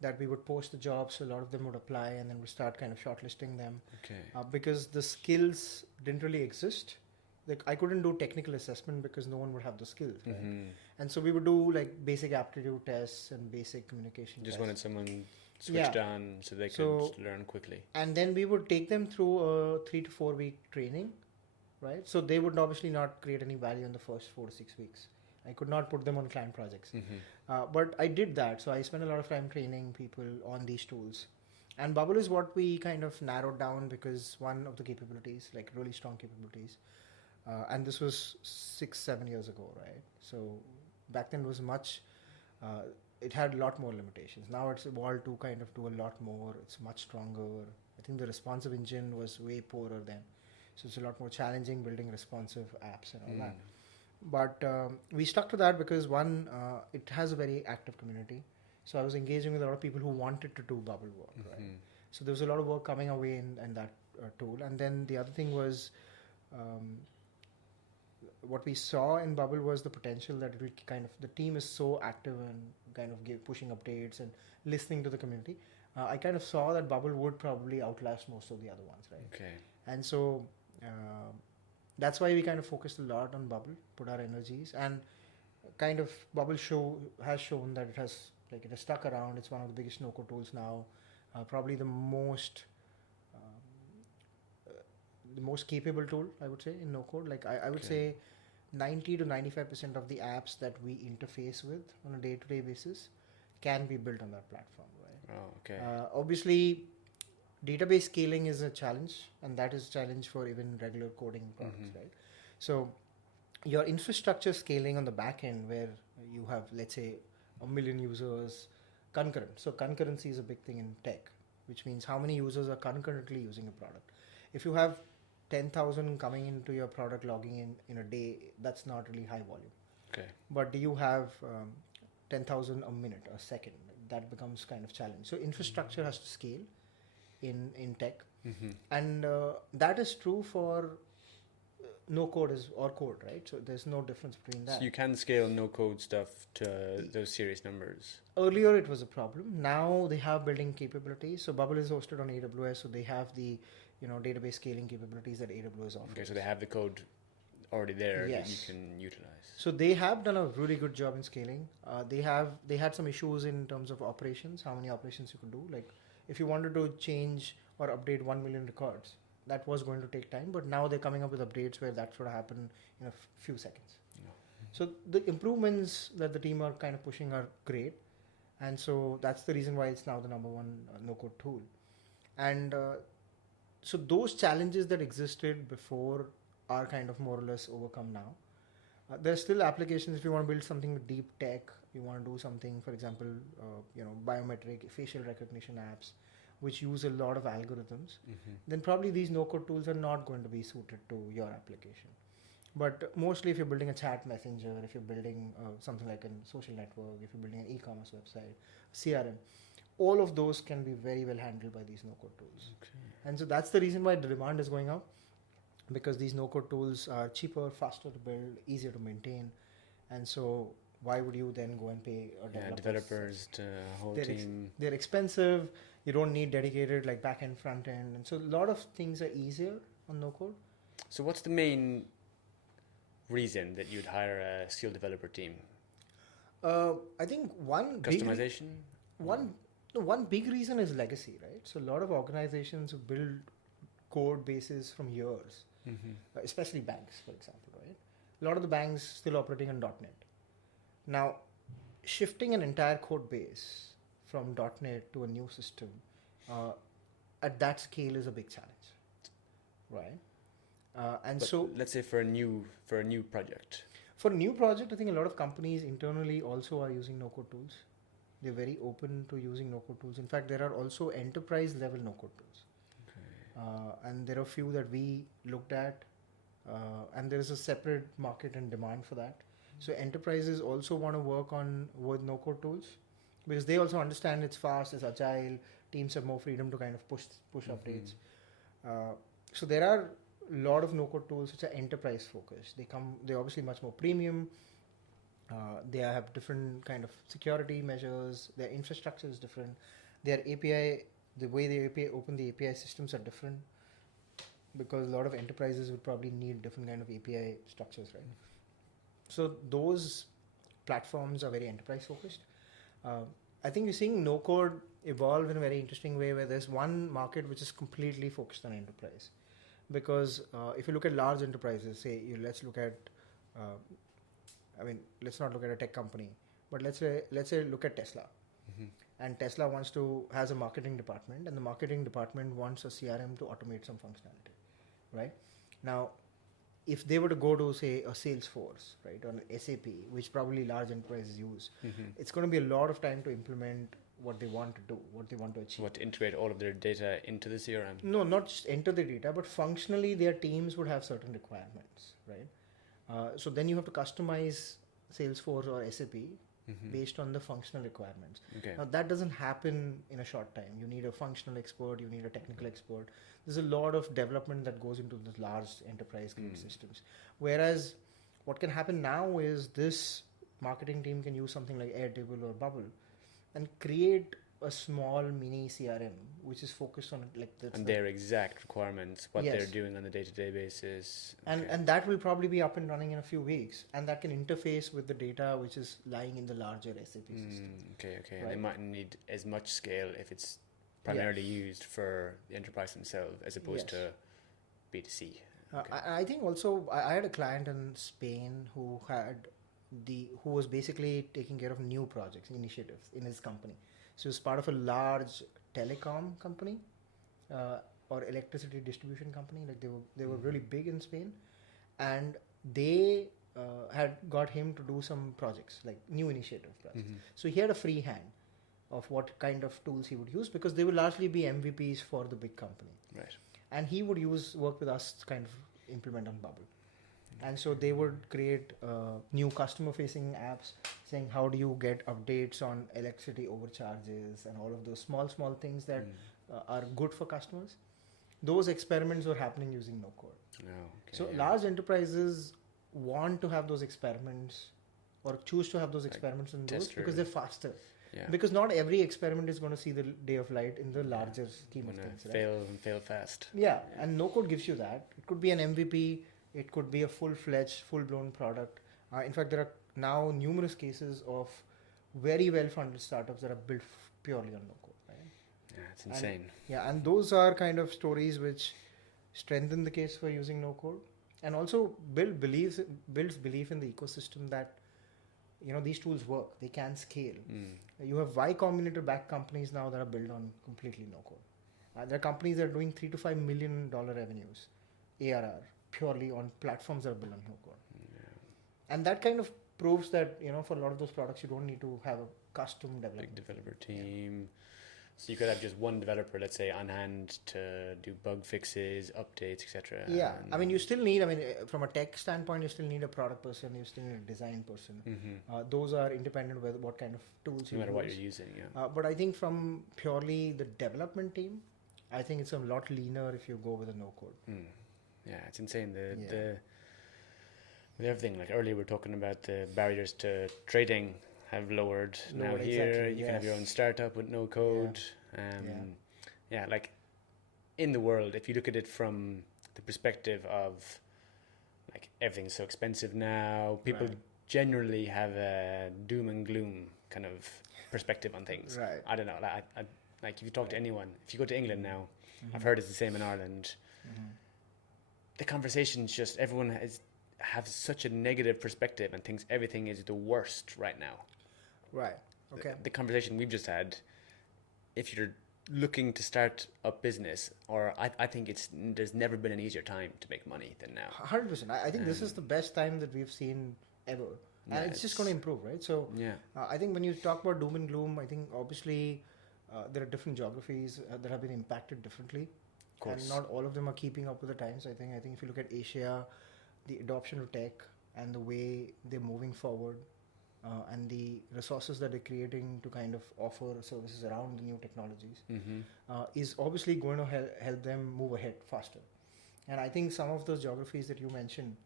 that we would post the jobs. So a lot of them would apply, and then we'd start kind of shortlisting them. Okay. Because the skills didn't really exist. Like I couldn't do technical assessment because no one would have the skills, right? And so we would do like basic aptitude tests and basic communication tests. Wanted someone switched on so they could learn quickly. And then we would take them through a 3 to 4 week training, right? So they would obviously not create any value in the first 4 to 6 weeks. I could not put them on client projects. But I did that. So I spent a lot of time training people on these tools. And Bubble is what we kind of narrowed down because one of the capabilities, like really strong capabilities, and this was 6-7 years ago, right? So back then it was it had a lot more limitations. Now it's evolved to kind of do a lot more. It's much stronger. I think the responsive engine was way poorer then. So it's a lot more challenging building responsive apps and all that. But we stuck to that because one, it has a very active community. So I was engaging with a lot of people who wanted to do Bubble work, right? So there was a lot of work coming away in that tool. And then the other thing was, what we saw in Bubble was the potential that it would kind of, the team is so active and kind of pushing updates and listening to the community. I kind of saw that Bubble would probably outlast most of the other ones, right? Okay. And so that's why we kind of focused a lot on Bubble, put our energies, and kind of Bubble has shown that it has stuck around. It's one of the biggest no-code tools now, probably the most capable tool, I would say, in no-code. Like I would say 90 to 95% of the apps that we interface with on a day-to-day basis can be built on that platform, right? Oh, okay. Obviously, database scaling is a challenge, and that is a challenge for even regular coding products, right? So your infrastructure scaling on the back end, where you have, let's say, 1 million users concurrent. So concurrency is a big thing in tech, which means how many users are concurrently using a product. If you have 10,000 coming into your product, logging in a day, that's not really high volume. Okay. But do you have 10,000 a minute, a second? That becomes kind of challenge. So infrastructure has to scale in tech. And that is true for no code is or code, right? So there's no difference between that. So you can scale no-code stuff to those serious numbers. Earlier it was a problem. Now they have building capabilities. So Bubble is hosted on AWS, so they have the database scaling capabilities that AWS offers. Okay, so they have the code already there that you Yes. can utilize. So they have done a really good job in scaling. They had some issues in terms of operations, how many operations you could do. Like if you wanted to change or update 1 million records, that was going to take time. But now they're coming up with updates where that should happen in a few seconds. No. So the improvements that the team are kind of pushing are great, and so that's the reason why it's now the number one no-code tool. And so those challenges that existed before are kind of more or less overcome now. There's still applications if you want to build something with deep tech, you want to do something, for example, biometric facial recognition apps, which use a lot of algorithms, then probably these no-code tools are not going to be suited to your application. But mostly if you're building a chat messenger, if you're building something like a social network, if you're building an e-commerce website, CRM, all of those can be very well handled by these no-code tools. Okay. And so that's the reason why the demand is going up, because these no-code tools are cheaper, faster to build, easier to maintain. And so why would you then go and pay a developer? Developers, to a whole team. They're expensive. You don't need dedicated like back-end, front-end. And so a lot of things are easier on no-code. So what's the main reason that you'd hire a skilled developer team? I think Customization? one big reason is legacy, right? So a lot of organizations build code bases from years, especially banks, for example, right? A lot of the banks still operating on .NET. Now, shifting an entire code base from .NET to a new system at that scale is a big challenge, right? And But so let's say for a new project. for a new project, I think a lot of companies internally also are using no-code tools. They're very open to using no-code tools. In fact, there are also enterprise-level no-code tools. And there are a few that we looked at, and there is a separate market and demand for that. So enterprises also want to work with no-code tools because they also understand it's fast, it's agile, teams have more freedom to kind of push updates. So there are a lot of no-code tools which are enterprise focused. They're obviously much more premium. They have different kind of security measures. Their infrastructure is different. Their API, the way they open the API systems are different because a lot of enterprises would probably need different kind of API structures, right? So those platforms are very enterprise focused. I think you're seeing no-code evolve in a very interesting way where there's one market which is completely focused on enterprise. Because if you look at large enterprises, let's look at, let's not look at a tech company, but let's say look at Tesla. And Tesla has a marketing department, and the marketing department wants a CRM to automate some functionality, right? Now, if they were to go to, say, a Salesforce, right, or an SAP, which probably large enterprises use, it's going to be a lot of time to implement what they want to do, what they want to achieve. What, integrate all of their data into the CRM? No, not just enter the data, but functionally their teams would have certain requirements, right? So then you have to customize Salesforce or SAP based on the functional requirements. Okay. Now that doesn't happen in a short time. You need a functional expert, you need a technical expert. There's a lot of development that goes into the large enterprise grade systems. Whereas what can happen now is this marketing team can use something like Airtable or Bubble and create a small mini CRM which is focused on their exact requirements, what Yes. they're doing on a day-to-day basis. And that will probably be up and running in a few weeks, and that can interface with the data which is lying in the larger SAP system. Okay. Right. And they might need as much scale if it's primarily used for the enterprise themselves as opposed Yes. to B2C. I think also I had a client in Spain who was basically taking care of new projects, initiatives in his company. So he was part of a large telecom company or electricity distribution company. Like they were really big in Spain, and they had got him to do some projects, like new initiative projects. So he had a free hand of what kind of tools he would use because they would largely be MVPs for the big company. Right. And he would work with us to kind of implement on Bubble. And so they would create new customer facing apps saying how do you get updates on electricity overcharges and all of those small things that are good for customers. those experiments were happening using no code. Oh, okay, So yeah. large enterprises want to have those experiments or choose to have those experiments in those because they're faster. Yeah. Because not every experiment is going to see the day of light in the larger scheme of things. Right? Fail fast. Yeah, and no code gives you that. It could be an MVP, it could be a full-fledged, full-blown product. In fact, there are now numerous cases of very well-funded startups that are built purely on no code. Right? Yeah, it's insane. And those are kind of stories which strengthen the case for using no code, and also builds belief in the ecosystem that these tools work, they can scale. You have Y Combinator backed companies now that are built on completely no code. There are companies that are doing $3 to $5 million revenues, ARR, purely on platforms that are built on no code. And that kind of proves that for a lot of those products you don't need to have a custom development. Big developer team. So you could have just one developer, let's say, on hand to do bug fixes, updates, etc. Yeah, I mean, you still need, from a tech standpoint, you still need a product person, you still need a design person. Those are independent with what kind of tools you use. No matter what you're using, yeah. But I think from purely the development team, I think it's a lot leaner if you go with a no code. Yeah, it's insane. With everything, like earlier we were talking about the barriers to trading have lowered. Now here exactly, you can have your own startup with no code. Like in the world, if you look at it from the perspective of like everything's so expensive now, people generally have a doom and gloom kind of perspective on things. Right. I don't know. Like if you talk to anyone, if you go to England now, I've heard it's the same in Ireland. The conversation's just everyone has such a negative perspective and thinks everything is the worst right now. Right. Okay. The conversation we've just had, if you're looking to start a business, or I think there's never been an easier time to make money than now. 100%. I think this is the best time that we've seen ever. And it's just going to improve, right? So I think when you talk about doom and gloom, I think obviously there are different geographies that have been impacted differently. Of course. And not all of them are keeping up with the times. I think if you look at Asia, the adoption of tech and the way they're moving forward, and the resources that they're creating to kind of offer services around the new technologies is obviously going to help them move ahead faster. And I think some of those geographies that you mentioned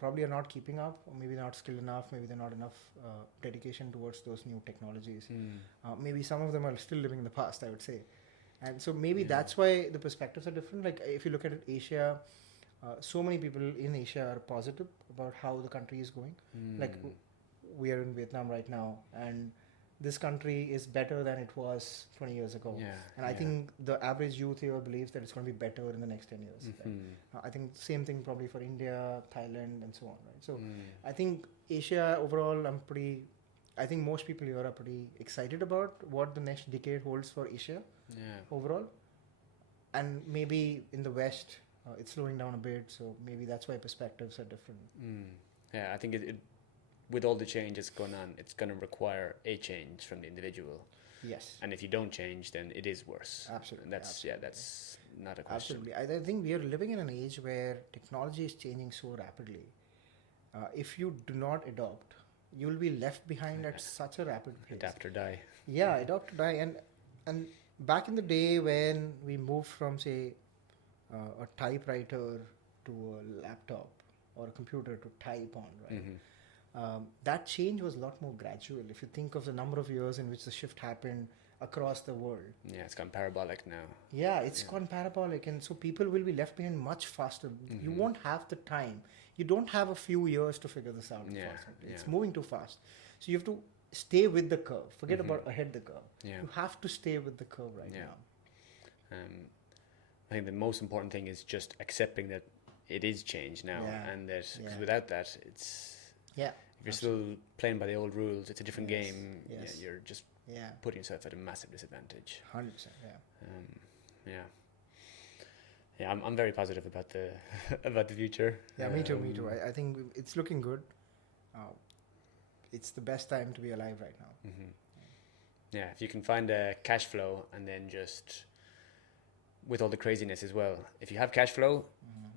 probably are not keeping up, or maybe not skilled enough, maybe they're not enough dedication towards those new technologies. Maybe some of them are still living in the past, I would say. And so maybe that's why the perspectives are different. Like if you look at Asia, so many people in Asia are positive about how the country is going. Like we are in Vietnam right now, and this country is better than it was 20 years ago. And I think the average youth here believes that it's going to be better in the next 10 years. Right? I think same thing probably for India, Thailand, and so on. Right? So I think Asia overall, I think most people here are pretty excited about what the next decade holds for Asia overall. And maybe in the West, it's slowing down a bit, so maybe that's why perspectives are different. Yeah, I think it with all the changes going on, it's going to require a change from the individual. Yes. And if you don't change, then it is worse. Absolutely. And that's not a question. Absolutely. I think we are living in an age where technology is changing so rapidly. If you do not adopt, you will be left behind at such a rapid pace. Adapt or die. Yeah, adapt or die. And back in the day when we moved from, say, a typewriter to a laptop or a computer to type on, right? That change was a lot more gradual. If you think of the number of years in which the shift happened across the world. Yeah, it's gone parabolic now. Yeah, it's gone parabolic, and so people will be left behind much faster. You won't have the time. You don't have a few years to figure this out. It's moving too fast. So you have to stay with the curve. Forget about ahead the curve. You have to stay with the curve right now. I think the most important thing is just accepting that it is change now, and that because without that, it's if you're still playing by the old rules, it's a different game. You're just putting yourself at a massive disadvantage. 100%. I'm very positive about the about the future. Me too. I think it's looking good. It's the best time to be alive right now. Yeah, if you can find a cash flow and then just with all the craziness as well. If you have cash flow,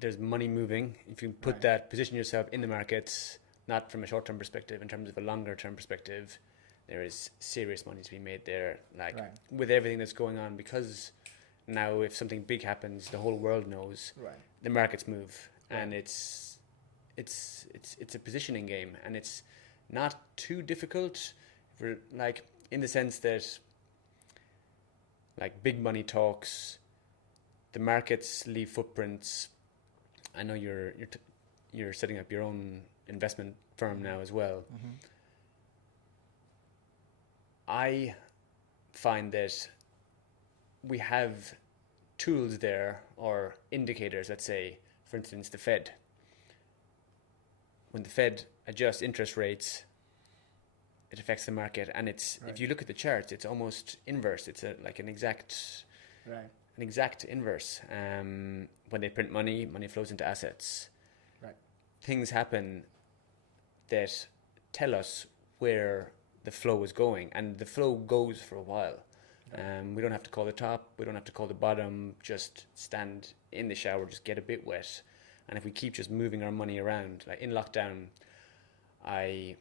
there's money moving. If you put that, position yourself in the markets, not from a short-term perspective, in terms of a longer-term perspective, there is serious money to be made there. Like with everything that's going on, because Now, if something big happens, the whole world knows. Right. The markets move, Right. and it's a positioning game, and it's not too difficult, like in the sense that like big money talks, the markets leave footprints. I know you're setting up your own investment firm now as well. Mm-hmm. I find that we have tools there or indicators. Let's say, for instance, the Fed. When the Fed adjusts interest rates, it affects the market, and it's Right. if you look at the charts, it's almost inverse. It's like an exact inverse. When they print money, money flows into assets. Right. Things happen that tell us where the flow is going, and the flow goes for a while. We don't have to call the top, we don't have to call the bottom, just stand in the shower, just get a bit wet. And if we keep just moving our money around, like in lockdown, I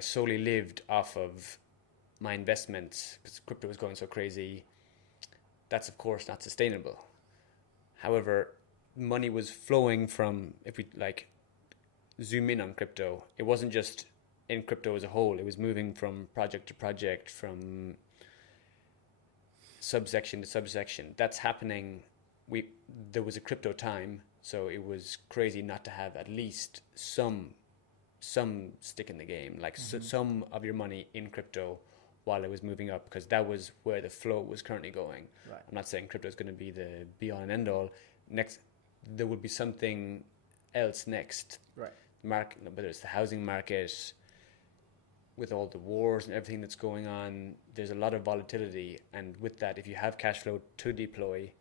solely lived off of my investments because crypto was going so crazy. That's of course not sustainable. However, money was flowing from, if we like zoom in on crypto, it wasn't just in crypto as a whole, it was moving from project to project, from subsection to subsection. That's happening. There was a crypto time, so it was crazy not to have at least some stick in the game, like some of your money in crypto while it was moving up, because that was where the flow was currently going. Right. I'm not saying crypto is going to be the be all and end all. Next, there will be something else next. Right. Market, whether it's the housing market, with all the wars and everything that's going on, there's a lot of volatility, and with that, if you have cash flow to deploy,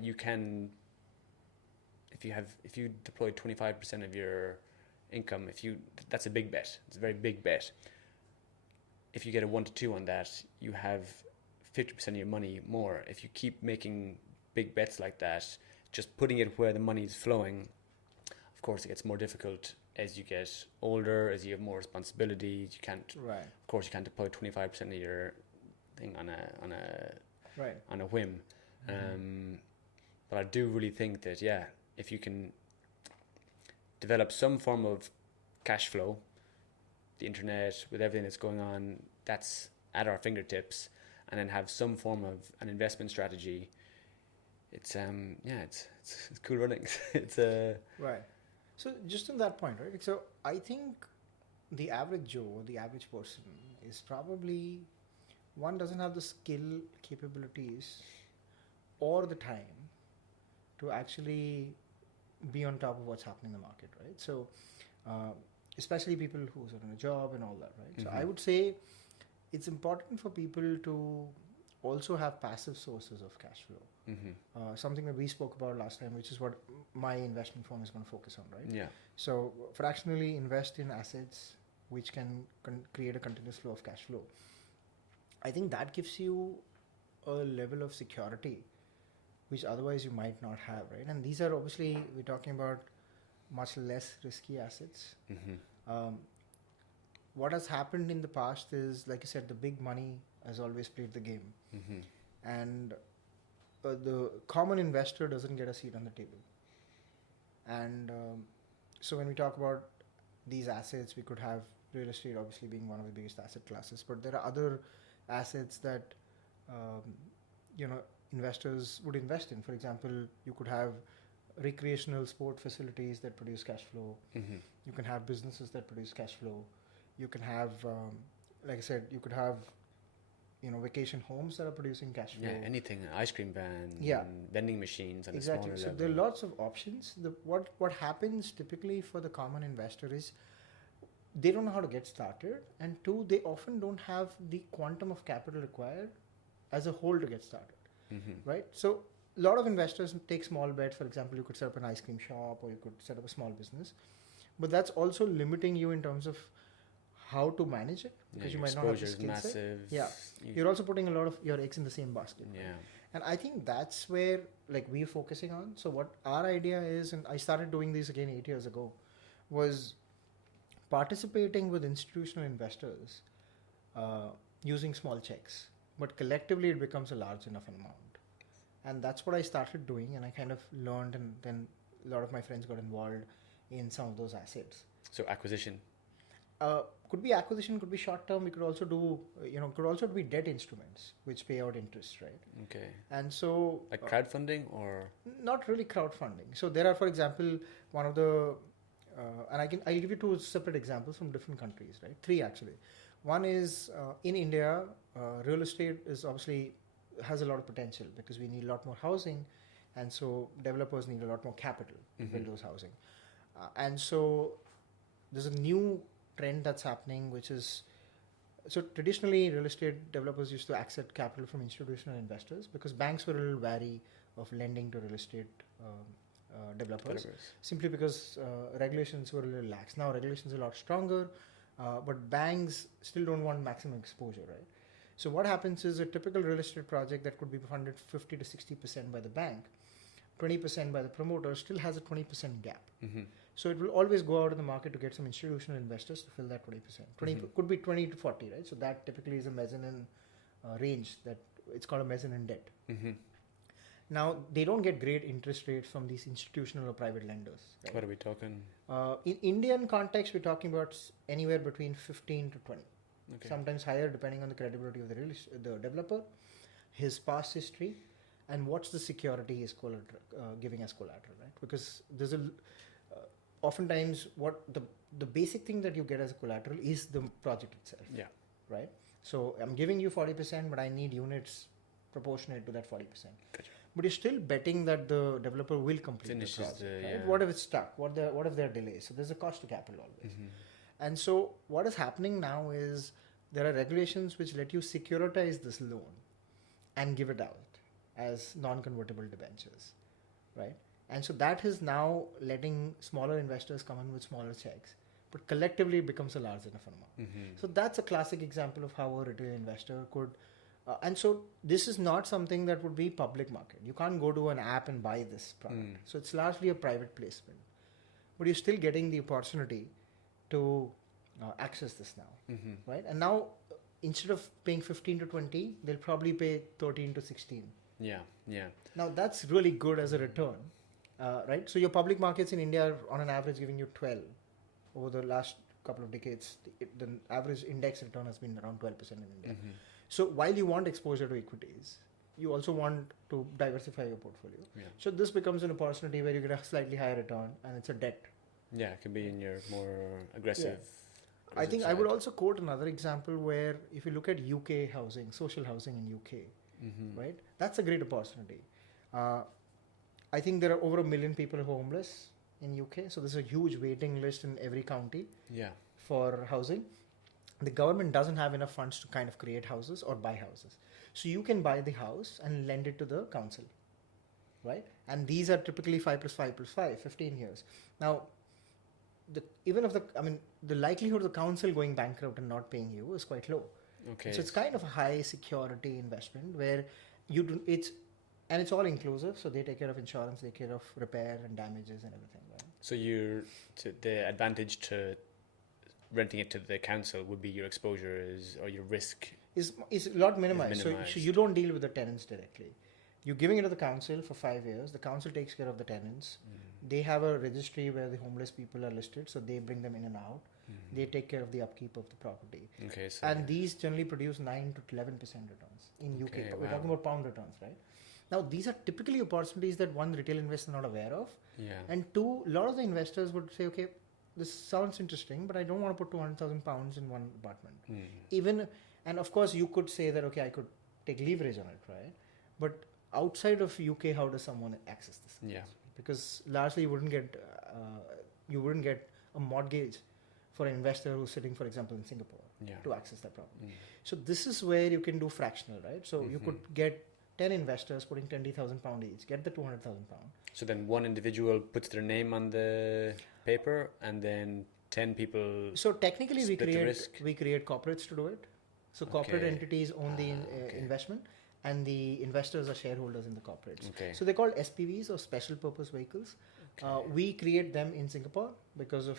you can. If you deploy 25% of your income, that's a big bet. It's a very big bet. If you get a 1 to 2 on that, you have 50% of your money more. If you keep making big bets like that, just putting it where the money is flowing, of course, it gets more difficult as you get older, as you have more responsibilities. You can't, Right. of course, you can't deploy 25% of your thing on a whim. But I do really think that, if you can develop some form of cash flow, the internet, with everything that's going on, that's at our fingertips, and then have some form of an investment strategy, it's cool running. Right. So just on that point, right? So I think the average Joe, the average person, is probably one doesn't have the skill, capabilities, or the time to actually be on top of what's happening in the market, right? So, especially people who are in a job and all that, right? So I would say it's important for people to also have passive sources of cash flow. Something that we spoke about last time, which is what my investment firm is going to focus on, right? Yeah. So fractionally invest in assets which can create a continuous flow of cash flow. I think that gives you a level of security which otherwise you might not have, right? And these are obviously, we're talking about much less risky assets. What has happened in the past is, like you said, the big money has always played the game. And the common investor doesn't get a seat on the table. And so when we talk about these assets, we could have real estate obviously being one of the biggest asset classes, but there are other assets that investors would invest in. For example, you could have recreational sport facilities that produce cash flow. You can have businesses that produce cash flow. You can have, like I said, you could have vacation homes that are producing cash flow. Yeah, anything, ice cream van, vending machines on a Exactly. smaller So level. there are lots of options. What happens typically for the common investor is they don't know how to get started, and two, they often don't have the quantum of capital required as a whole to get started, right? So a lot of investors take small bets. For example, you could set up an ice cream shop, or you could set up a small business, but that's also limiting you in terms of how to manage it, because you might not have the skill set. Yeah, you're also putting a lot of your eggs in the same basket. Yeah. Right? And I think that's where we're focusing on. So what our idea is, and I started doing this again 8 years ago, was participating with institutional investors using small checks, but collectively it becomes a large enough amount. And that's what I started doing, and I kind of learned, and then a lot of my friends got involved in some of those assets. So acquisition. Could be acquisition, could be short term. We could also do, could also be debt instruments which pay out interest, right? Okay. And so, Like crowdfunding or? not really crowdfunding. So there are, for example, one of the, I'll give you two separate examples from different countries, right? Three actually. One is in India, real estate is obviously has a lot of potential because we need a lot more housing, and so developers need a lot more capital to build those housing. And so there's a new trend that's happening, which is, so traditionally real estate developers used to accept capital from institutional investors because banks were a little wary of lending to real estate developers, simply because regulations were a little lax. Now regulations are a lot stronger, but banks still don't want maximum exposure, right? So what happens is a typical real estate project that could be funded 50 to 60% by the bank, 20% by the promoter, still has a 20% gap. So it will always go out in the market to get some institutional investors to fill that 20%. 20 could be 20 to 40, right? So that typically is a mezzanine range, that it's called a mezzanine debt. Now they don't get great interest rates from these institutional or private lenders. Right? What are we talking? In Indian context, we're talking about anywhere between 15 to 20. Okay. Sometimes higher depending on the credibility of the developer, his past history, and what's the security he's giving as collateral, right? Because there's oftentimes what the basic thing that you get as a collateral is the project itself. Yeah. Right? So I'm giving you 40%, but I need units proportionate to that 40%. Gotcha. But you're still betting that the developer will complete the project. Right? Yeah. What if it's stuck? What if there are delays? So there's a cost to capital always. And so what is happening now is there are regulations which let you securitize this loan and give it out as non-convertible debentures, right? And so that is now letting smaller investors come in with smaller checks, but collectively it becomes a large enough amount. So that's a classic example of how a retail investor could, and so this is not something that would be public market. You can't go to an app and buy this product. So it's largely a private placement, but you're still getting the opportunity to access this now, right? And now instead of paying 15 to 20, they'll probably pay 13 to 16. Yeah. Now that's really good as a return, right? So your public markets in India are on an average giving you 12 over the last couple of decades. The average index return has been around 12% in India. So while you want exposure to equities, you also want to diversify your portfolio. So this becomes an opportunity where you get a slightly higher return, and it's a debt. Yeah, it can be in your more aggressive. I think I would also quote another example where if you look at UK housing, social housing in UK, right? That's a great opportunity. I think there are over 1 million people who are homeless in UK. So there's a huge waiting list in every county for housing. The government doesn't have enough funds to kind of create houses or buy houses. So you can buy the house and lend it to the council, right? And these are typically 5 plus 5 plus 5, 15 years. Now, the likelihood of the council going bankrupt and not paying you is quite low. Okay. So it's kind of a high security investment where it's all inclusive. So they take care of insurance, they take care of repair and damages and everything, right? So the advantage to renting it to the council would be your exposure or your risk is a lot minimized. So you don't deal with the tenants directly. You're giving it to the council for 5 years. The council takes care of the tenants. They have a registry where the homeless people are listed, so they bring them in and out. They take care of the upkeep of the property. Okay, and these generally produce 9 to 11% returns in UK. Okay, we're talking about pound returns, right? Now, these are typically opportunities that one, retail investor is not aware of. And two, a lot of the investors would say, okay, this sounds interesting, but I don't want to put 200,000 pounds in one apartment. And of course, you could say that, okay, I could take leverage on it, right? But outside of UK, how does someone access this? Because largely you wouldn't get a mortgage for an investor who's sitting, for example, in Singapore to access that property. So this is where you can do fractional, right? So you could get 10 investors putting 20,000 pound each, get the 200,000 pound. So then one individual puts their name on the paper, and then 10 people. So technically, we create corporates to do it. So corporate entities own the investment, and the investors are shareholders in the corporates. So they're called SPVs or special purpose vehicles. We create them in Singapore because of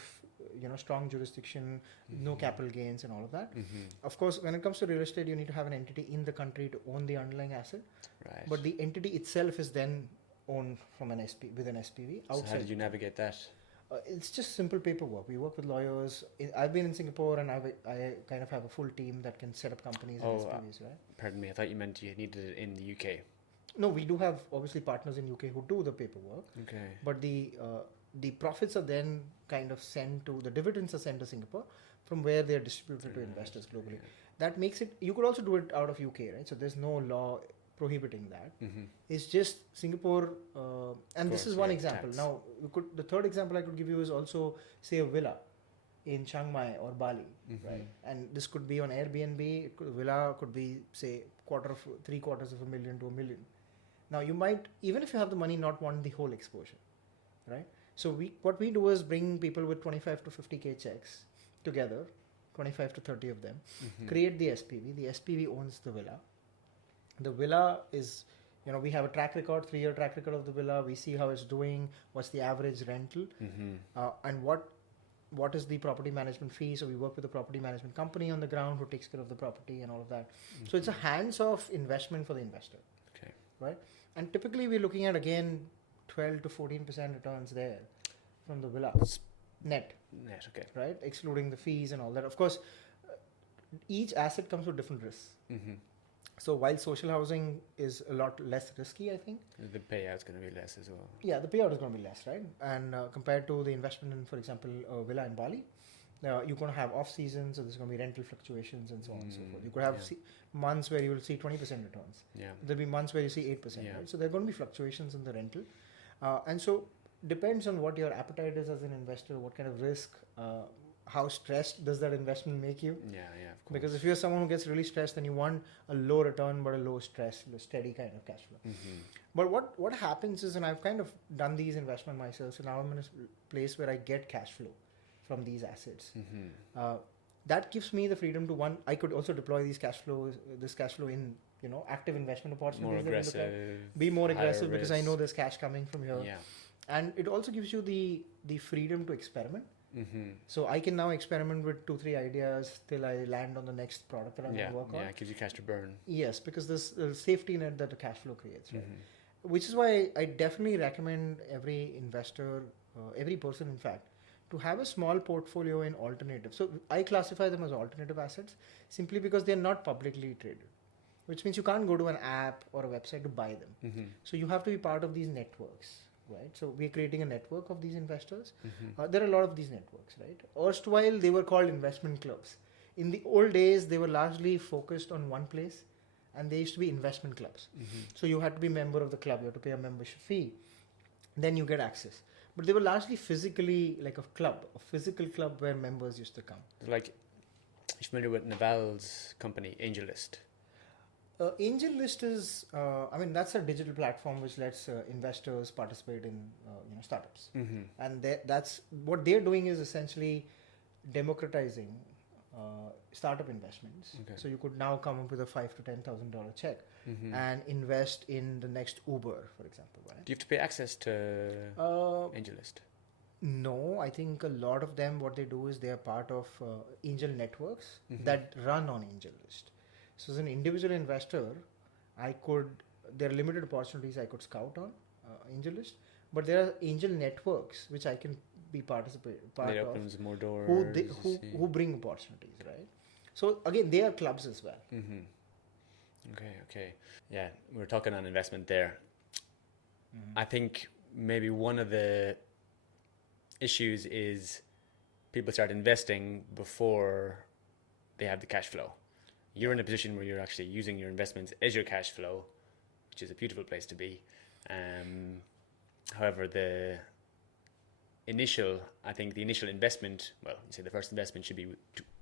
strong jurisdiction, no capital gains and all of that. Mm-hmm. Of course, when it comes to real estate, you need to have an entity in the country to own the underlying asset. Right. But the entity itself is then owned from an with an SPV outside. So how did you navigate that? It's just simple paperwork. We work with lawyers. I've been in Singapore, and I kind of have a full team that can set up companies and SPVs, right? Pardon me, I thought you meant you needed it in the UK. No, we do have obviously partners in UK who do the paperwork. Okay. But the profits are then kind of sent to, the dividends are sent to Singapore, from where they are distributed to investors globally. That makes it, you could also do it out of UK, right? So there's no law prohibiting that. Mm-hmm. It's just Singapore, and this is one example. Tax. Now, the third example I could give you is also, say, a villa in Chiang Mai or Bali, right? And this could be on Airbnb. Villa could be, say, $750,000 to $1 million. Now, you might, even if you have the money, not want the whole exposure, right? So what we do is bring people with 25 to 50K checks together, 25 to 30 of them, create the SPV. The SPV owns the villa. The villa is, we have a track record, 3-year track record of the villa. We see how it's doing, what's the average rental, and what is the property management fee. So we work with the property management company on the ground who takes care of the property and all of that. So it's a hands-off investment for the investor, right? And typically we're looking at, again, 12 to 14% returns there from the villa. Net, okay. Right? Excluding the fees and all that. Of course, each asset comes with different risks. So while social housing is a lot less risky, I think, the payout's going to be less as well. Yeah, the payout is going to be less, right? And compared to the investment in, for example, a villa in Bali, you're going to have off seasons, so there's going to be rental fluctuations and so on and so forth. You could have months where you will see 20% returns. There'll be months where you see 8%, right? So there are going to be fluctuations in the rental. And so depends on what your appetite is as an investor, what kind of risk, how stressed does that investment make you? Yeah, of course. Because if you're someone who gets really stressed, then you want a low return but a low stress, a steady kind of cash flow. But what happens is, and I've kind of done these investments myself, so now I'm in a place where I get cash flow from these assets. That gives me the freedom to, I could also deploy this cash flow in, active investment opportunities. More aggressive. Be more aggressive because I know there's cash coming from here. Yeah. And it also gives you the freedom to experiment. So I can now experiment with 2-3 ideas till I land on the next product that I'm going to work on. Yeah, it gives you cash to burn. Yes, because there's a safety net that the cash flow creates, right? Which is why I definitely recommend every investor, every person in fact, to have a small portfolio in alternatives. So I classify them as alternative assets simply because they're not publicly traded, which means you can't go to an app or a website to buy them. So you have to be part of these networks. Right, so we're creating a network of these investors. There are a lot of these networks, right? Erstwhile, they were called investment clubs. In the old days, they were largely focused on one place, and they used to be investment clubs. So you had to be a member of the club. You had to pay a membership fee. Then you get access. But they were largely physically like a club, a physical club where members used to come. Like, you're familiar with Naval's company, AngelList? AngelList is, that's a digital platform which lets investors participate in startups. And that's what they're doing is essentially democratizing startup investments. So you could now come up with a $5,000 to $10,000 check and invest in the next Uber, for example. Right? Do you have to pay access to AngelList? No, I think a lot of them, what they do is they are part of angel networks that run on AngelList. So as an individual investor, there are limited opportunities I could scout on AngelList, but there are angel networks which I can be part it of. Opens more doors. Who bring opportunities, right? So again, they are clubs as well. Okay. Yeah, we were talking on investment there. I think maybe one of the issues is people start investing before they have the cash flow. You're in a position where you're actually using your investments as your cash flow, which is a beautiful place to be. However, the initial investment, well, you say the first investment should be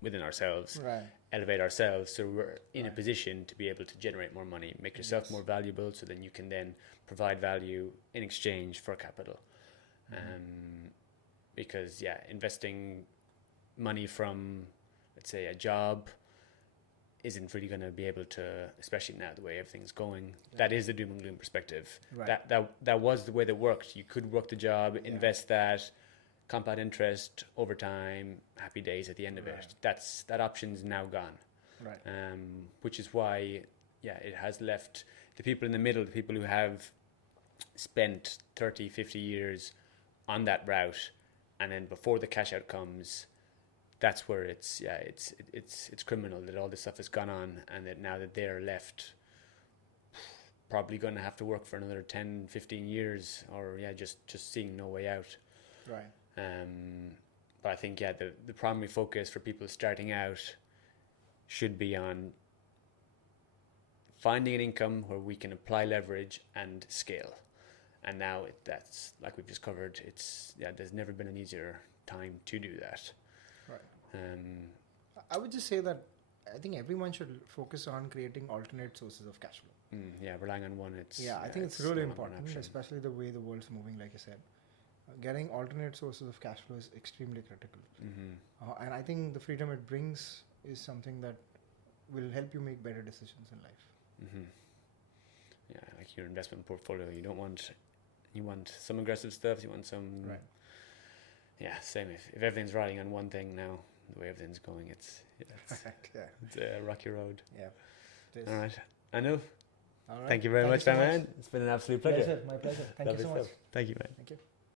within ourselves, right? Elevate ourselves so we're in a position to be able to generate more money, make yourself more valuable, so then you can then provide value in exchange for capital. Because investing money from, let's say, a job isn't really going to be able to, especially now the way everything's going. That is the doom and gloom perspective. Right. That was the way that worked. You could work the job, invest that, compound interest over time, happy days at the end of Right. it. That option's now gone. Right. Which is why, it has left the people in the middle, the people who have spent 30, 50 years on that route, and then before the cash out comes, that's where it's criminal that all this stuff has gone on, and that now that they're left probably going to have to work for another 10, 15 years, or just seeing no way out. Right. But I think the primary focus for people starting out should be on finding an income where we can apply leverage and scale. And now that's like we've just covered. There's never been an easier time to do that. Right. I would just say that I think everyone should focus on creating alternate sources of cash flow. Relying on one. I think it's really important, especially the way the world's moving. Like I said, getting alternate sources of cash flow is extremely critical. Mm-hmm. And I think the freedom it brings is something that will help you make better decisions in life. Mm-hmm. Yeah, like your investment portfolio, you want some aggressive stuff, you want some. Right. Yeah, same. If everything's riding on one thing now, the way everything's going, it's a rocky road. Yeah. All right, Anil. All right. Thank you very much, man. It's been an absolute pleasure. My pleasure. Thank you so much. Thank you, man. Thank you.